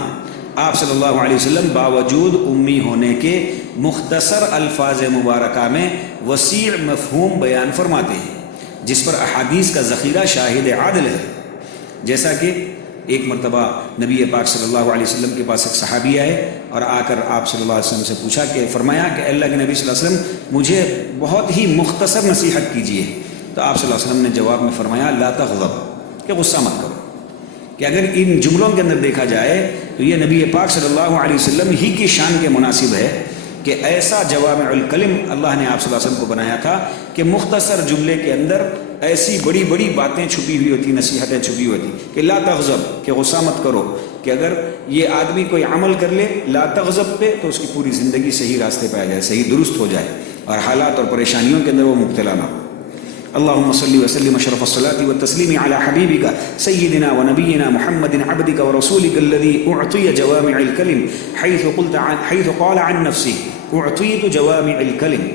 آپ صلی اللہ علیہ وسلم باوجود امی ہونے کے مختصر الفاظ مبارکہ میں وسیع مفہوم بیان فرماتے ہیں، جس پر احادیث کا ذخیرہ شاہد عادل ہے۔ جیسا کہ ایک مرتبہ نبی پاک صلی اللہ علیہ وسلم کے پاس ایک صحابی آئے اور آ کر آپ صلی اللہ علیہ وسلم سے پوچھا کہ فرمایا کہ اللہ کے نبی صلی اللہ علیہ وسلم مجھے بہت ہی مختصر نصیحت کیجیے، تو آپ صلی اللہ علیہ وسلم نے جواب میں فرمایا لا تغضب، کہ غصہ مت کرو۔ کہ اگر ان جملوں کے اندر دیکھا جائے تو یہ نبی پاک صلی اللہ علیہ وسلم ہی کی شان کے مناسب ہے کہ ایسا جوامع الکلم اللہ نے آپ صلی اللہ علیہ وسلم کو بنایا تھا کہ مختصر جملے کے اندر ایسی بڑی بڑی باتیں چھپی ہوئی ہوتی، نصیحتیں چھپی ہوئی ہوتی کہ لا تغضب، کہ غصہ مت کرو، کہ اگر یہ آدمی کوئی عمل کر لے لا تغضب پہ تو اس کی پوری زندگی صحیح راستے پہ آ جائے، صحیح درست ہو جائے اور حالات اور پریشانیوں کے اندر وہ مبتلا نہ ہو۔ اللہم صلی وسلم اشرف الصلاۃ والتسلیم علی حبیبک سیدنا ونبینا محمد عبدک ورسولک الذی اعطی جوامع الکلم حیث قال عن نفسہ اعطیت جوامع الکلم۔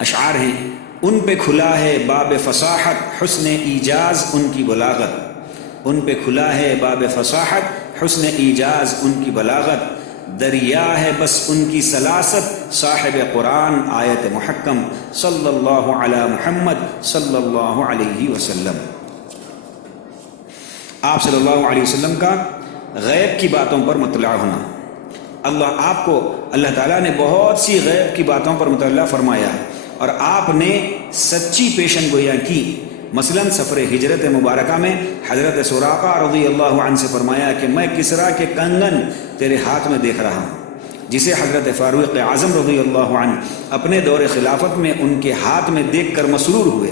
اشعار ہیں، ان پہ کھلا ہے باب فصاحت حسن ایجاز ان کی بلاغت، ان پہ کھلا ہے باب فصاحت حسن ایجاز ان کی بلاغت، دریا ہے بس ان کی سلاست صاحب قرآن آیت محکم صلی اللہ علی محمد صلی اللہ علیہ وسلم۔ آپ صلی اللہ علیہ وسلم کا غیب کی باتوں پر مطلع ہونا۔ آپ کو اللہ تعالیٰ نے بہت سی غیب کی باتوں پر مطلع فرمایا اور آپ نے سچی پیشن گوئیاں کی۔ مثلاً سفر ہجرت مبارکہ میں حضرت سراقہ رضی اللہ عنہ سے فرمایا کہ میں کسریٰ کے کنگن تیرے ہاتھ میں دیکھ رہا ہوں، جسے حضرت فاروق اعظم رضی اللہ عنہ اپنے دور خلافت میں ان کے ہاتھ میں دیکھ کر مسرور ہوئے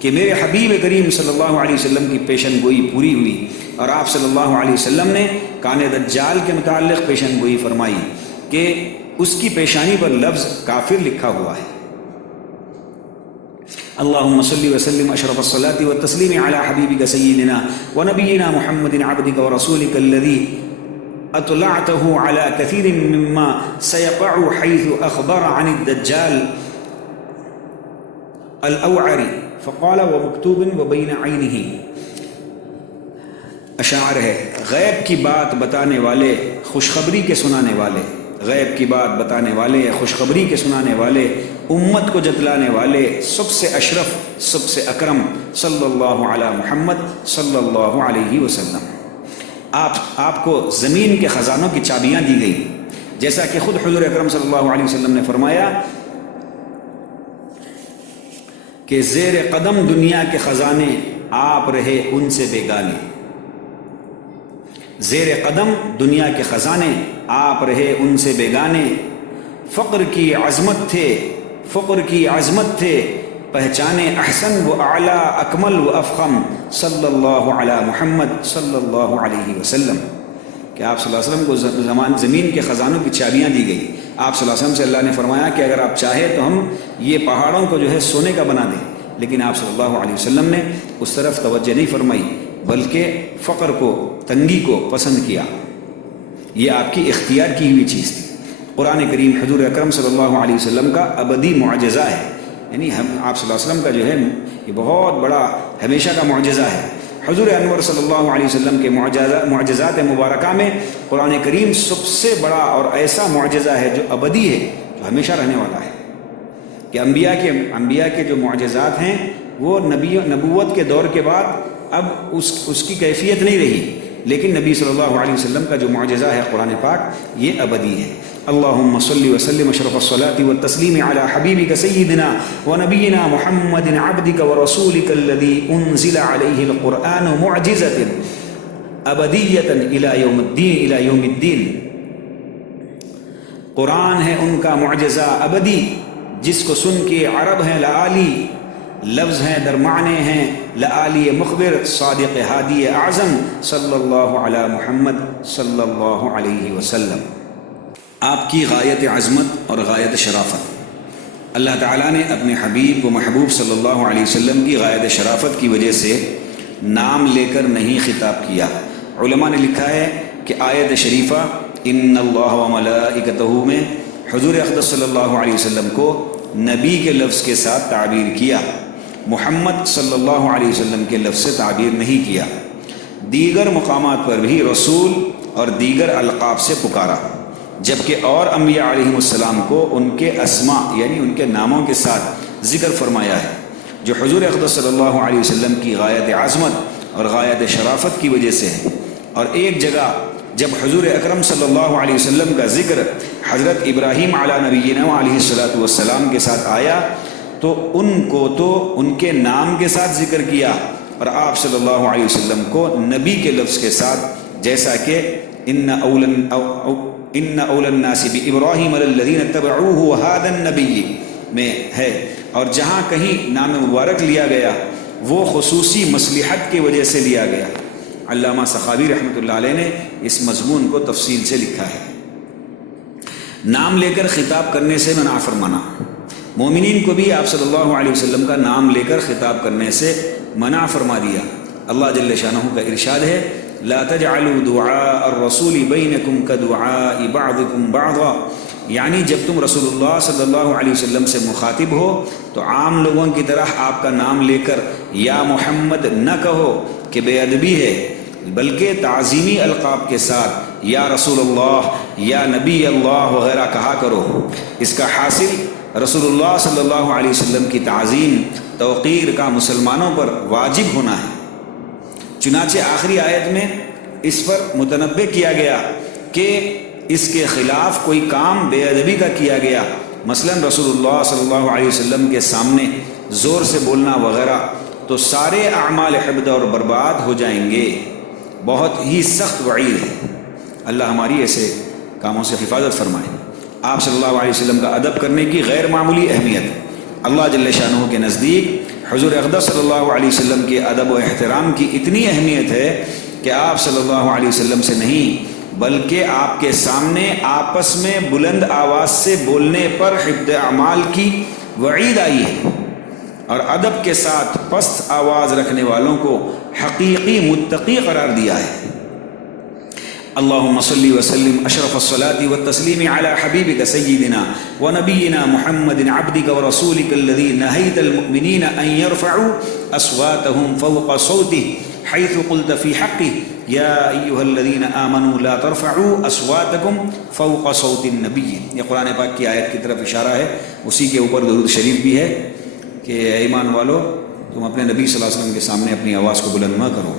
کہ میرے حبیب کریم صلی اللہ علیہ وسلم کی پیشن گوئی پوری ہوئی۔ اور آپ صلی اللہ علیہ وسلم نے کان دجال کے متعلق پیشن گوئی فرمائی کہ اس کی پیشانی پر لفظ کافر لکھا ہوا ہے۔ اللہم صلی وسلم اشرف الصلاة والتسلیم علی حبیبک سیدنا ونبینا محمد عبدک ورسولک الذی اطلعته على كثير مما سيقع حيث اخبر عن الدجال الاوعر فقال ومكتوب وبين عينه۔ اشعار ہے، غیب کی بات بتانے والے، خوشخبری کے سنانے والے، غیب کی بات بتانے والے، خوشخبری کے سنانے والے، امت کو جتلانے والے، سب سے اشرف، سب سے اکرم صلی اللہ علی محمد صلی اللہ علیہ وسلم۔ آپ کو زمین کے خزانوں کی چابیاں دی گئی، جیسا کہ خود حضور اکرم صلی اللہ علیہ وسلم نے فرمایا کہ زیر قدم دنیا کے خزانے آپ رہے ان سے بیگانے۔ زیر قدم دنیا کے خزانے آپ رہے ان سے بیگانے، فقر کی عظمت تھے، فقر کی عظمت تھے، پہچانے احسن و اعلیٰ اکمل و افخم صلی اللہ علی محمد صلی اللہ علیہ وسلم۔ کہ آپ صلی اللہ علیہ وسلم کو زمین کے خزانوں کی چابیاں دی گئی۔ آپ صلی اللہ علیہ وسلم سے اللہ نے فرمایا کہ اگر آپ چاہے تو ہم یہ پہاڑوں کو جو ہے سونے کا بنا دیں، لیکن آپ صلی اللہ علیہ وسلم نے اس طرف توجہ نہیں فرمائی، بلکہ فقر کو، تنگی کو پسند کیا۔ یہ آپ کی اختیار کی ہوئی چیز تھی۔ قرآن کریم حضور اکرم صلی اللہ علیہ وسلم کا ابدی معجزہ ہے، یعنی آپ صلی اللہ علیہ وسلم کا جو ہے یہ بہت بڑا ہمیشہ کا معجزہ ہے۔ حضور انور صلی اللہ علیہ وسلم کے معجزات مبارکہ میں قرآن کریم سب سے بڑا اور ایسا معجزہ ہے جو ابدی ہے، جو ہمیشہ رہنے والا ہے۔ کہ انبیاء کے جو معجزات ہیں وہ نبوت کے دور کے بعد اب اس کی کیفیت نہیں رہی، لیکن نبی صلی اللہ علیہ وسلم کا جو معجزہ ہے قرآن پاک یہ ابدی ہے۔ اللہم صلی وسلم اشرف الصلاة والتسلیم علی حبیبک سیدنا ونبینا محمد عبدک ورسولک الذی انزل علیہ القرآن معجزۃ ابدیۃ الی یوم الدین۔ قرآن ہے ان کا معجزہ ابدی جس کو سن کے عرب ہیں لعالی، لفظ ہیں درمانے ہیں لعالی مخبر صادق ہادی اعظم صلی اللہ علی محمد صلی اللہ علیہ وسلم۔ آپ کی غایت عظمت اور غایت شرافت، اللہ تعالیٰ نے اپنے حبیب و محبوب صلی اللہ علیہ وسلم کی غایت شرافت کی وجہ سے نام لے کر نہیں خطاب کیا۔ علماء نے لکھا ہے کہ آیت شریفہ ان اللہ و ملائکتہ میں حضور اقدس صلی اللہ علیہ وسلم کو نبی کے لفظ کے ساتھ تعبیر کیا، محمد صلی اللہ علیہ وسلم کے لفظ سے تعبیر نہیں کیا۔ دیگر مقامات پر بھی رسول اور دیگر القاب سے پکارا، جبکہ اور انبیاء علیہ السلام کو ان کے اسماء یعنی ان کے ناموں کے ساتھ ذکر فرمایا ہے، جو حضور اقدس صلی اللہ علیہ وسلم کی غایت عظمت اور غایت شرافت کی وجہ سے ہے۔ اور ایک جگہ جب حضور اکرم صلی اللہ علیہ وسلم کا ذکر حضرت ابراہیم علی نبینا علیہ الصلاۃ والسلام کے ساتھ آیا تو ان کو تو ان کے نام کے ساتھ ذکر کیا، اور آپ صلی اللہ علیہ وسلم کو نبی کے لفظ کے ساتھ، جیسا کہ ان اول الناس بابراہیم الذین اتبعوہ وہذا النبی میں ہے۔ اور جہاں کہیں نام مبارک لیا گیا وہ خصوصی مصلحت کی وجہ سے لیا گیا۔ علامہ سخاوی رحمۃ اللہ علیہ نے اس مضمون کو تفصیل سے لکھا ہے۔ نام لے کر خطاب کرنے سے منع فرمانا، مومنین کو بھی آپ صلی اللہ علیہ وسلم کا نام لے کر خطاب کرنے سے منع فرما دیا۔ اللہ جل شانہ کا ارشاد ہے لا تجعلوا دعاء الرسول بینکم کدعاء بعضکم بعضا، یعنی جب تم رسول اللہ صلی اللہ علیہ وسلم سے مخاطب ہو تو عام لوگوں کی طرح آپ کا نام لے کر یا محمد نہ کہو کہ بے ادبی ہے، بلکہ تعظیمی القاب کے ساتھ یا رسول اللہ، یا نبی اللہ وغیرہ کہا کرو۔ اس کا حاصل رسول اللہ صلی اللہ علیہ وسلم کی تعظیم توقیر کا مسلمانوں پر واجب ہونا ہے۔ چنانچہ آخری آیت میں اس پر متنبہ کیا گیا کہ اس کے خلاف کوئی کام بے ادبی کا کیا گیا، مثلا رسول اللہ صلی اللہ علیہ وسلم کے سامنے زور سے بولنا وغیرہ، تو سارے اعمال حبط اور برباد ہو جائیں گے۔ بہت ہی سخت وعید ہے۔ اللہ ہماری ایسے کاموں سے حفاظت فرمائے۔ آپ صلی اللہ علیہ وسلم کا ادب کرنے کی غیر معمولی اہمیت۔ اللہ جل شانہ کے نزدیک حضور اقدس صلی اللہ علیہ وسلم کے ادب و احترام کی اتنی اہمیت ہے کہ آپ صلی اللہ علیہ وسلم سے نہیں بلکہ آپ کے سامنے آپس میں بلند آواز سے بولنے پر حفظ اعمال کی وعید آئی ہے، اور ادب کے ساتھ پست آواز رکھنے والوں کو حقیقی متقی قرار دیا ہے۔ اللہم صلی وسلم اشرف الصلاة والتسلیم علی حبیبک سیدنا ونبینا محمد عبدک ورسولک الذی نہیت المؤمنین ان یرفعوا اصواتهم فوق صوته حيث قلت في حقه يا أيها الذين آمنوا لا ترفعوا أصواتكم فوق صوت النبي۔ یہ قرآن پاک کی آیت کی طرف اشارہ ہے، اسی کے اوپر درود شریف بھی ہے کہ اے ایمان والو تم اپنے نبی صلی اللہ علیہ وسلم کے سامنے اپنی آواز کو بلند نہ کرو۔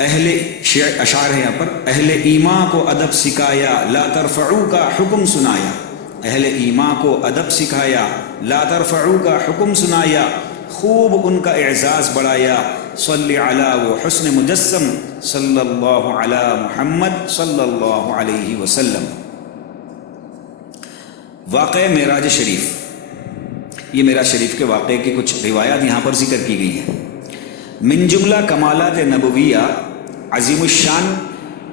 اہل اشعار ہے یہاں پر، اہل ایمان کو ادب سکھایا، لا ترفعوا کا حکم سنایا۔ اہل ایمان کو ادب سکھایا، لا ترفعوا کا حکم سنایا، خوب ان کا اعزاز بڑھایا۔ صلی علی و حسن مجسم صلی اللہ علی محمد صلی اللہ علیہ وسلم۔ واقعہ معراج شریف، یہ معراج شریف کے واقعے کی کچھ روایات یہاں پر ذکر کی گئی ہیں۔ من جملہ کمالات نبویہ عظیم الشان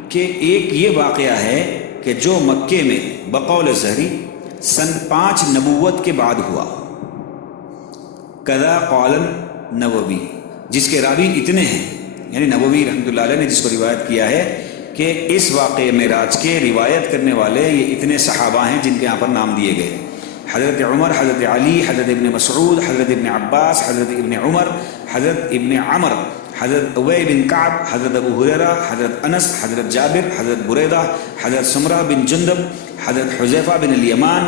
کے ایک یہ واقعہ ہے کہ جو مکے میں بقول زہری سن 5 نبوت کے بعد ہوا۔ کذا قال نووی، جس کے راوی اتنے ہیں، یعنی نووی رحمۃ اللہ علیہ نے جس کو روایت کیا ہے کہ اس واقعے معراج کے روایت کرنے والے یہ اتنے صحابہ ہیں جن کے یہاں پر نام دیے گئے: حضرت عمر، حضرت علی، حضرت ابن مسعود، حضرت ابن عباس، حضرت ابن عمر، حضرت ابن عمر، حضرت ابی بن کعب، حضرت ابو ہریرہ، حضرت انس، حضرت جابر، حضرت بریدہ، حضرت سمرہ بن جندب، حضرت حذیفہ بن الیمان،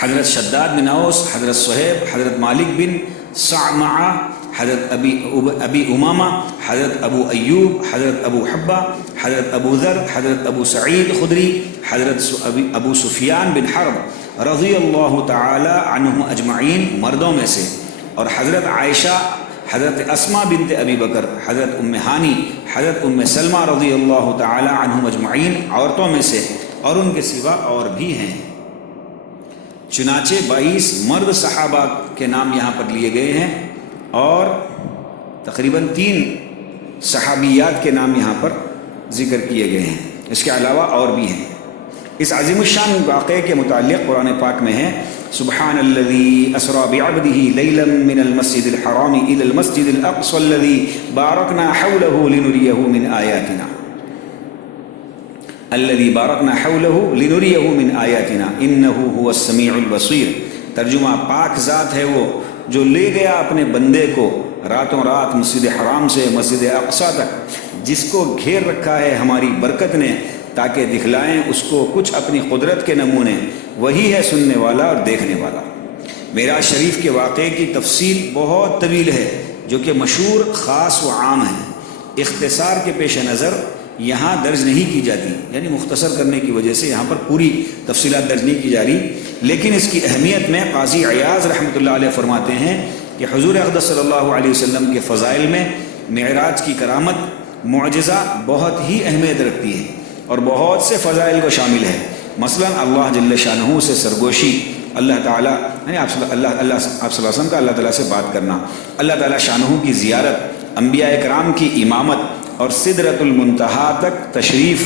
حضرت شداد بن اوس، حضرت صہیب، حضرت مالک بن صعمعہ، حضرت ابی امامہ، حضرت ابو ایوب، حضرت ابو حبہ، حضرت ابو ذر، حضرت ابو سعید خدری، حضرت ابو سفیان بن حرب رضی اللہ تعالی عنہ اجمعین مردوں میں سے، اور حضرت عائشہ، حضرت اسماء بنت ابی بکر، حضرت ام ہانی، حضرت ام سلمہ رضی اللہ تعالی عنہم اجمعین عورتوں میں سے، اور ان کے سوا اور بھی ہیں۔ چنانچہ 22 مرد صحابہ کے نام یہاں پر لیے گئے ہیں، اور تقریباً 3 صحابیات کے نام یہاں پر ذکر کیے گئے ہیں، اس کے علاوہ اور بھی ہیں۔ اس عظیم الشان واقعے کے متعلق قرآن پاک میں ہے: سبحان الذی اسری بعبدہ لیلا من المسجد الحرام الی المسجد الاقصی الذی بارکنا حولہ لنریہ من آیاتنا، الذی بارکنا حولہ لنریہ من آیاتنا انہ هو السمیع البصیر۔ ترجمہ: پاک ذات ہے وہ جو لے گیا اپنے بندے کو راتوں رات مسجد حرام سے مسجد اقصیٰ تک، جس کو گھیر رکھا ہے ہماری برکت نے، تاکہ دکھلائیں اس کو کچھ اپنی قدرت کے نمونے، وہی ہے سننے والا اور دیکھنے والا۔ معراج شریف کے واقعے کی تفصیل بہت طویل ہے، جو کہ مشہور، خاص و عام ہے۔ اختصار کے پیش نظر یہاں درج نہیں کی جاتی، یعنی مختصر کرنے کی وجہ سے یہاں پر پوری تفصیلات درج نہیں کی جا رہی، لیکن اس کی اہمیت میں قاضی عیاض رحمۃ اللہ علیہ فرماتے ہیں کہ حضور اقدس صلی اللہ علیہ وسلم کے فضائل میں معراج کی کرامت، معجزہ بہت ہی اہمیت رکھتی ہے اور بہت سے فضائل کو شامل ہے۔ مثلا اللہ جل شانہ سے سرگوشی، اللہ تعالیٰ یعنی آپ صلی اللہ علیہ وسلم کا اللہ تعالیٰ سے بات کرنا، اللہ تعالیٰ شانہ کی زیارت، انبیاء کرام کی امامت، اور سدرۃ المنتہا تک تشریف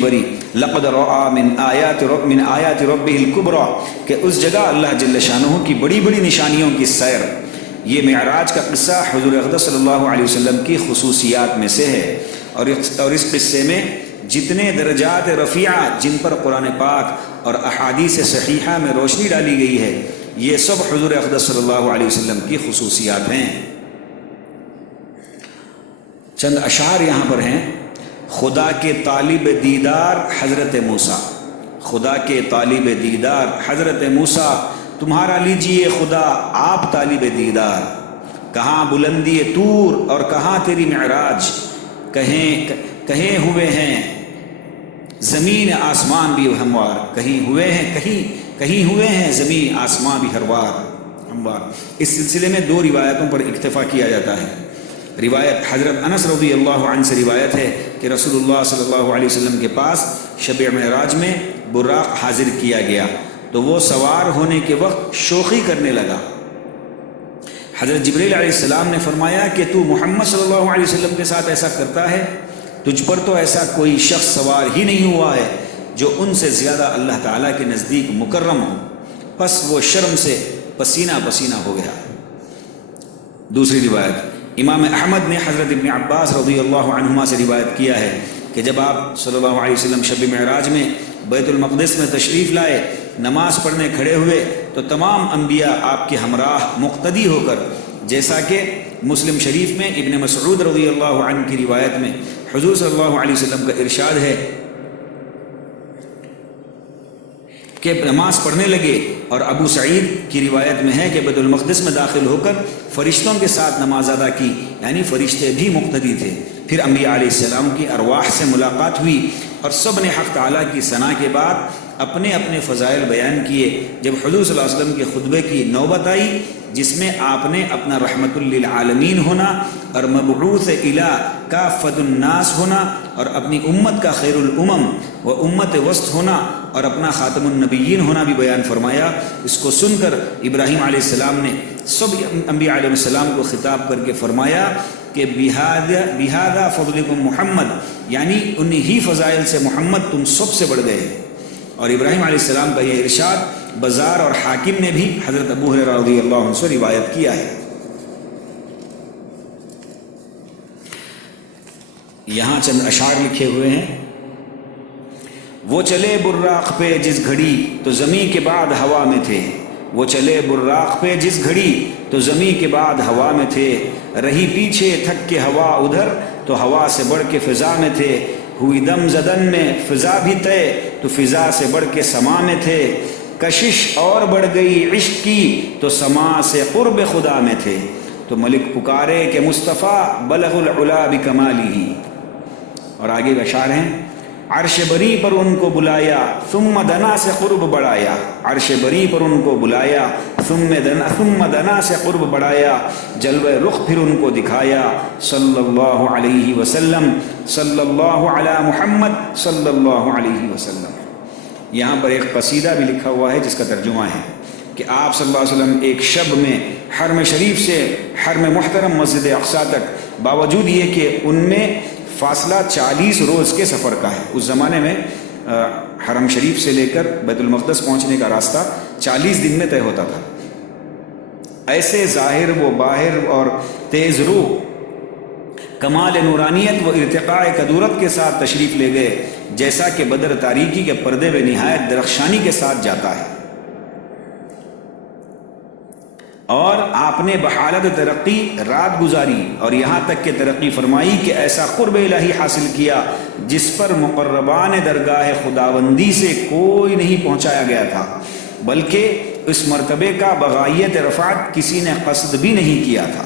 بری۔ لقد رأى من آیات ربہ الکبریٰ، کہ اس جگہ اللہ جل شانہ کی بڑی بڑی نشانیوں کی سیر۔ یہ معراج کا قصہ حضور اقدس صلی اللہ علیہ وسلم کی خصوصیات میں سے ہے، اور اس قصے میں جتنے درجات رفیعہ جن پر قرآن پاک اور احادیث صحیحہ میں روشنی ڈالی گئی ہے، یہ سب حضور اقدس صلی اللہ علیہ وسلم کی خصوصیات ہیں۔ چند اشعار یہاں پر ہیں. خدا کے طالب دیدار حضرت موسیٰ، خدا کے طالب دیدار حضرت موسیٰ، تمہارا لیجئے خدا آپ طالب دیدار. کہاں بلندی طور اور کہاں تیری معراج، کہیں ہوئے ہیں زمین آسمان بھی ہموار. کہیں ہوئے ہیں زمین آسمان بھی ہموار. اس سلسلے میں 2 روایتوں پر اکتفا کیا جاتا ہے. روایت حضرت انس رضی اللہ عنہ سے روایت ہے کہ رسول اللہ صلی اللہ علیہ وسلم کے پاس شب معراج میں براق حاضر کیا گیا تو وہ سوار ہونے کے وقت شوخی کرنے لگا. حضرت جبریل علیہ السلام نے فرمایا کہ تو محمد صلی اللہ علیہ وسلم کے ساتھ ایسا کرتا ہے؟ تجھ پر تو ایسا کوئی شخص سوار ہی نہیں ہوا ہے جو ان سے زیادہ اللہ تعالیٰ کے نزدیک مکرم ہو. پس وہ شرم سے پسینہ پسینہ ہو گیا. دوسری روایت امام احمد نے حضرت ابن عباس رضی اللہ عنہما سے روایت کیا ہے کہ جب آپ صلی اللہ علیہ وسلم شب معراج میں بیت المقدس میں تشریف لائے، نماز پڑھنے کھڑے ہوئے تو تمام انبیاء آپ کے ہمراہ مقتدی ہو کر، جیسا کہ مسلم شریف میں ابن مسعود رضی اللہ عنہ کی روایت میں حضور صلی اللہ علیہ وسلم کا ارشاد ہے کہ نماز پڑھنے لگے. اور ابو سعید کی روایت میں ہے کہ بیت المقدس میں داخل ہو کر فرشتوں کے ساتھ نماز ادا کی، یعنی فرشتے بھی مقتدی تھے. پھر انبیاء علیہ السلام کی ارواح سے ملاقات ہوئی اور سب نے حق تعالیٰ کی ثنا کے بعد اپنے اپنے فضائل بیان کیے. جب حضور صلی اللہ علیہ وسلم کے خطبے کی نوبت آئی جس میں آپ نے اپنا رحمت للعالمین ہونا اور مبعوث الی کافۃ الناس ہونا اور اپنی امت کا خیر الامم و امت وسط ہونا اور اپنا خاتم النبیین ہونا بھی بیان فرمایا، اس کو سن کر ابراہیم علیہ السلام نے سب انبیاء علیہ السلام کو خطاب کر کے فرمایا کہ بہذا فضلکم محمد، یعنی انہی ہی فضائل سے محمد تم سب سے بڑھ گئے. اور ابراہیم علیہ السلام کا یہ ارشاد بزار اور حاکم نے بھی حضرت ابو ہریرہ رضی اللہ عنہ سے روایت کیا ہے. یہاں چند اشعار لکھے ہوئے ہیں. وہ چلے براق پہ جس گھڑی تو زمین کے بعد ہوا میں تھے، وہ چلے براق پہ جس گھڑی تو زمین کے بعد ہوا میں تھے، رہی پیچھے تھک کے ہوا ادھر تو ہوا سے بڑھ کے فضا میں تھے، ہوئی دم زدن میں فضا بھی طے تو فضا سے بڑھ کے سما میں تھے، کشش اور بڑھ گئی عشق کی تو سما سے قرب خدا میں تھے، تو ملک پکارے کہ مصطفیٰ بلغ العلا بکمالہ. اور آگے اشعار ہیں. عرش بری پر ان کو بلایا ثم دنا سے قرب بڑھایا، عرش بری پر ان کو بلایا ثم دنا سے قرب بڑھایا، جلوہ رخ پھر ان کو دکھایا، صلی اللہ علیہ وسلم، صلی اللہ علی محمد صلی اللہ علیہ وسلم. یہاں پر ایک قصیدہ بھی لکھا ہوا ہے جس کا ترجمہ ہے کہ آپ صلی اللہ علیہ وسلم ایک شب میں حرم شریف سے حرم محترم مسجد اقصیٰ تک، باوجود یہ کہ ان میں فاصلہ 40 روز کے سفر کا ہے. اس زمانے میں حرم شریف سے لے کر بیت المقدس پہنچنے کا راستہ 40 دن میں طے ہوتا تھا. ایسے ظاہر و باہر اور تیز روح، کمال نورانیت و ارتقاء قدورت کے ساتھ تشریف لے گئے جیسا کہ بدر تاریکی کے پردے میں نہایت درخشانی کے ساتھ جاتا ہے. اور آپ نے بحالت ترقی رات گزاری اور یہاں تک کہ ترقی فرمائی کہ ایسا قرب الہی حاصل کیا جس پر مقربان درگاہ خداوندی سے کوئی نہیں پہنچایا گیا تھا، بلکہ اس مرتبے کا بغایت رفعت کسی نے قصد بھی نہیں کیا تھا،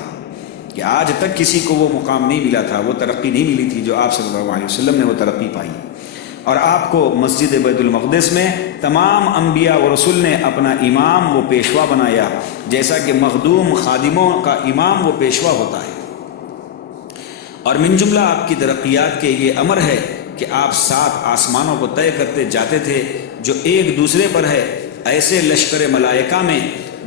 کہ آج تک کسی کو وہ مقام نہیں ملا تھا، وہ ترقی نہیں ملی تھی جو آپ صلی اللہ علیہ وسلم نے وہ ترقی پائی. اور آپ کو مسجد بیت المقدس میں تمام انبیاء و رسول نے اپنا امام و پیشوا بنایا، جیسا کہ مخدوم خادموں کا امام و پیشوا ہوتا ہے. اور من جملہ آپ کی ترقیات کے یہ امر ہے کہ آپ 7 آسمانوں کو طے کرتے جاتے تھے جو ایک دوسرے پر ہے، ایسے لشکر ملائکہ میں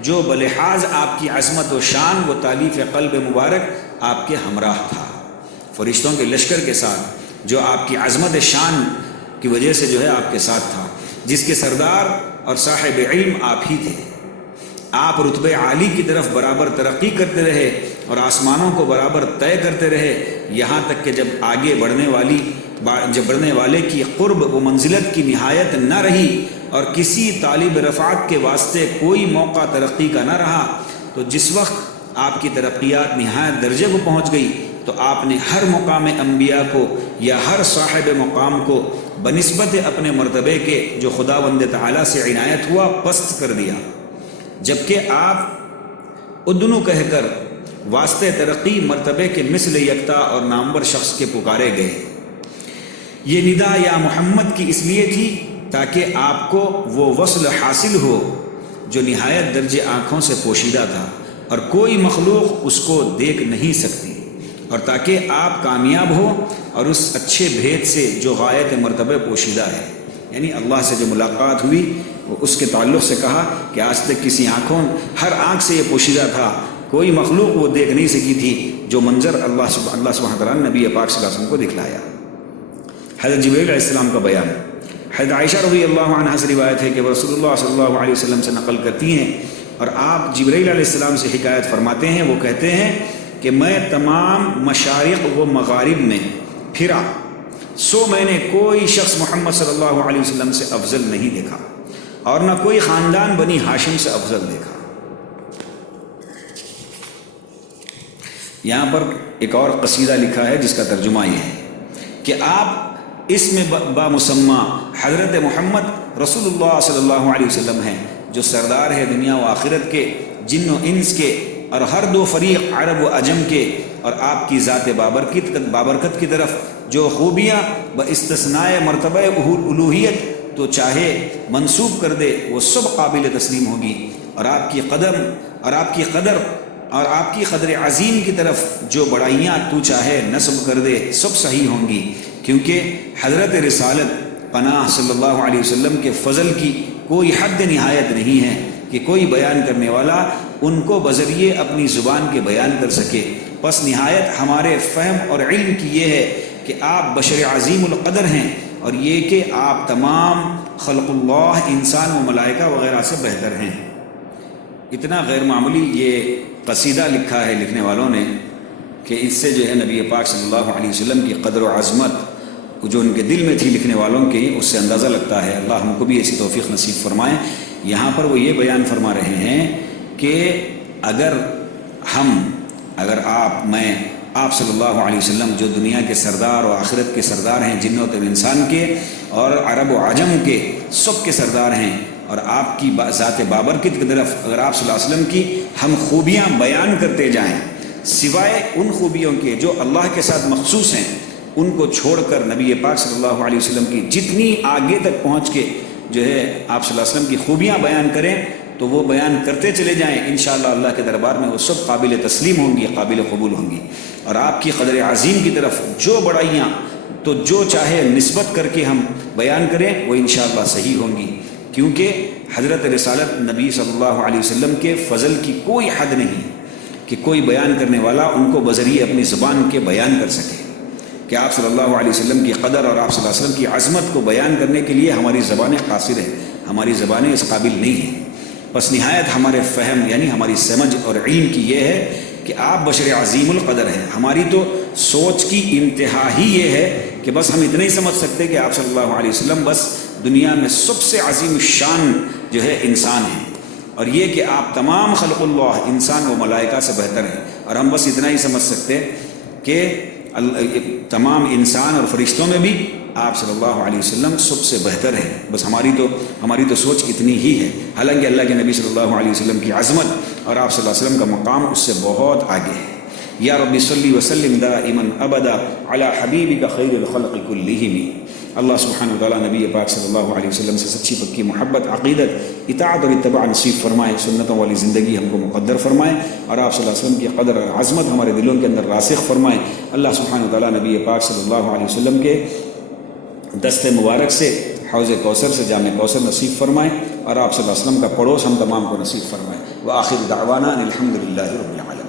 جو بلحاظ آپ کی عظمت و شان و تالیف قلب مبارک آپ کے ہمراہ تھا، فرشتوں کے لشکر کے ساتھ جو آپ کی عظمت شان کی وجہ سے جو ہے آپ کے ساتھ تھا، جس کے سردار اور صاحب علم آپ ہی تھے. آپ رتبے عالی کی طرف برابر ترقی کرتے رہے اور آسمانوں کو برابر طے کرتے رہے، یہاں تک کہ جب آگے بڑھنے والے کی قرب و منزلت کی نہایت نہ رہی اور کسی طالب رفعت کے واسطے کوئی موقع ترقی کا نہ رہا، تو جس وقت آپ کی ترقیات نہایت درجے کو پہنچ گئی تو آپ نے ہر مقام انبیاء کو یا ہر صاحب مقام کو بنسبت اپنے مرتبے کے جو خداوند تعالیٰ سے عنایت ہوا پست کر دیا، جبکہ آپ ادنو کہہ کر واسطے ترقی مرتبے کے مثل یکتا اور نامور شخص کے پکارے گئے۔ یہ ندا یا محمد کی اس لیے تھی تاکہ آپ کو وہ وصل حاصل ہو جو نہایت درجے آنکھوں سے پوشیدہ تھا اور کوئی مخلوق اس کو دیکھ نہیں سکتی، اور تاکہ آپ کامیاب ہو اور اس اچھے بھید سے جو غایت مرتبہ پوشیدہ ہے۔ یعنی اللہ سے جو ملاقات ہوئی وہ اس کے تعلق سے کہا کہ آج تک کسی ہر آنکھ سے یہ پوشیدہ تھا، کوئی مخلوق وہ دیکھ نہیں سکی تھی جو منظر اللہ سبحانہ وتعالیٰ نے نبی پاک صلی اللہ علیہ وسلم کو دکھلایا۔ حضرت جبریل علیہ السلام کا بیان، حضرت عائشہ رضی اللہ عنہا سے روایت ہے کہ وہ رسول اللہ صلی اللہ علیہ وسلم سے نقل کرتی ہیں، اور آپ جبریل علیہ السلام سے حکایت فرماتے ہیں، وہ کہتے ہیں کہ میں تمام مشارق و مغارب میں پھرا، سو میں نے کوئی شخص محمد صلی اللہ علیہ وسلم سے افضل نہیں دیکھا، اور نہ کوئی خاندان بنی ہاشم سے افضل دیکھا۔ یہاں پر ایک اور قصیدہ لکھا ہے جس کا ترجمہ یہ ہے کہ آپ اس میں بامسمى حضرت محمد رسول اللہ صلی اللہ علیہ وسلم ہیں، جو سردار ہے دنیا و آخرت کے، جن و انس کے، اور ہر دو فریق عرب و عجم کے، اور آپ کی ذات بابرکت کی طرف جو خوبیاں باستثناء مرتبہ الوہیت تو چاہے منسوب کر دے وہ سب قابل تسلیم ہوگی، اور آپ کی قدر عظیم کی طرف جو بڑائیاں تو چاہے نسب کر دے سب صحیح ہوں گی، کیونکہ حضرت رسالت پناہ صلی اللہ علیہ وسلم کے فضل کی کوئی حد نہایت نہیں ہے کہ کوئی بیان کرنے والا ان کو بذریعے اپنی زبان کے بیان کر سکے۔ پس نہایت ہمارے فہم اور علم کی یہ ہے کہ آپ بشر عظیم القدر ہیں، اور یہ کہ آپ تمام خلق اللہ انسان و ملائکہ وغیرہ سے بہتر ہیں۔ اتنا غیر معمولی یہ قصیدہ لکھا ہے لکھنے والوں نے کہ اس سے جو ہے نبی پاک صلی اللہ علیہ وسلم کی قدر و عظمت جو ان کے دل میں تھی لکھنے والوں کی، اس سے اندازہ لگتا ہے۔ اللہ ہم کو بھی ایسی توفیق نصیب فرمائے۔ یہاں پر وہ یہ بیان فرما رہے ہیں کہ اگر آپ صلی اللہ علیہ وسلم جو دنیا کے سردار و آخرت کے سردار ہیں، جن و انسان کے اور عرب و عجم کے سب کے سردار ہیں، اور آپ کی ذات بابرکت کی طرف اگر آپ صلی اللہ علیہ وسلم کی ہم خوبیاں بیان کرتے جائیں، سوائے ان خوبیوں کے جو اللہ کے ساتھ مخصوص ہیں، ان کو چھوڑ کر نبی پاک صلی اللہ علیہ وسلم کی جتنی آگے تک پہنچ کے جو ہے آپ صلی اللہ علیہ وسلم کی خوبیاں بیان کریں تو وہ بیان کرتے چلے جائیں، انشاءاللہ اللہ کے دربار میں وہ سب قابل تسلیم ہوں گی، قابل قبول ہوں گی۔ اور آپ کی قدر عظیم کی طرف جو بڑائیاں تو جو چاہے نسبت کر کے ہم بیان کریں وہ انشاءاللہ صحیح ہوں گی، کیونکہ حضرت رسالت نبی صلی اللہ علیہ وسلم کے فضل کی کوئی حد نہیں کہ کوئی بیان کرنے والا ان کو بذریعے اپنی زبان کے بیان کر سکے، کہ آپ صلی اللہ علیہ وسلم کی قدر اور آپ صلی اللہ علیہ وسلم کی عظمت کو بیان کرنے کے لیے ہماری زبانیں قاصر ہیں، ہماری زبانیں اس قابل نہیں ہیں۔ بس نہایت ہمارے فہم یعنی ہماری سمجھ اور علم کی یہ ہے کہ آپ بشر عظیم القدر ہیں۔ ہماری تو سوچ کی انتہا ہی یہ ہے کہ بس ہم اتنا ہی سمجھ سکتے کہ آپ صلی اللہ علیہ وسلم بس دنیا میں سب سے عظیم الشان جو ہے انسان ہیں، اور یہ کہ آپ تمام خلق اللہ انسان و ملائکہ سے بہتر ہیں، اور ہم بس اتنا ہی سمجھ سکتے کہ تمام انسان اور فرشتوں میں بھی آپ صلی اللہ علیہ وسلم سب سے بہتر ہیں۔ بس ہماری تو سوچ اتنی ہی ہے، حالانکہ اللہ کے نبی صلی اللہ علیہ وسلم کی عظمت اور آپ صلی اللہ علیہ وسلم کا مقام اس سے بہت آگے ہے۔ یا رب صلی وسلم دائما ابدا علی حبیبک خیر الخلق کلہم۔ اللہ سبحانہ وتعالیٰ نبی پاک صلی اللہ علیہ وسلم سے سچی پکی محبت، عقیدت، اطاعت اور اتباع نصیب فرمائے، سنتوں والی زندگی ہم کو مقدر فرمائے، اور آپ صلی اللہ علیہ وسلم کی قدر اور عظمت ہمارے دلوں کے اندر راسخ فرمائے۔ اللہ سبحانہ وتعالیٰ نبی پاک صلی اللہ علیہ وسلم کے دست مبارک سے حوض کوثر سے جام کوثر نصیب فرمائے، اور آپ صلی اللہ علیہ وسلم کا پڑوس ہم تمام کو نصیب فرمائے۔ وآخر دعوانا الحمد للہ رب العالمین۔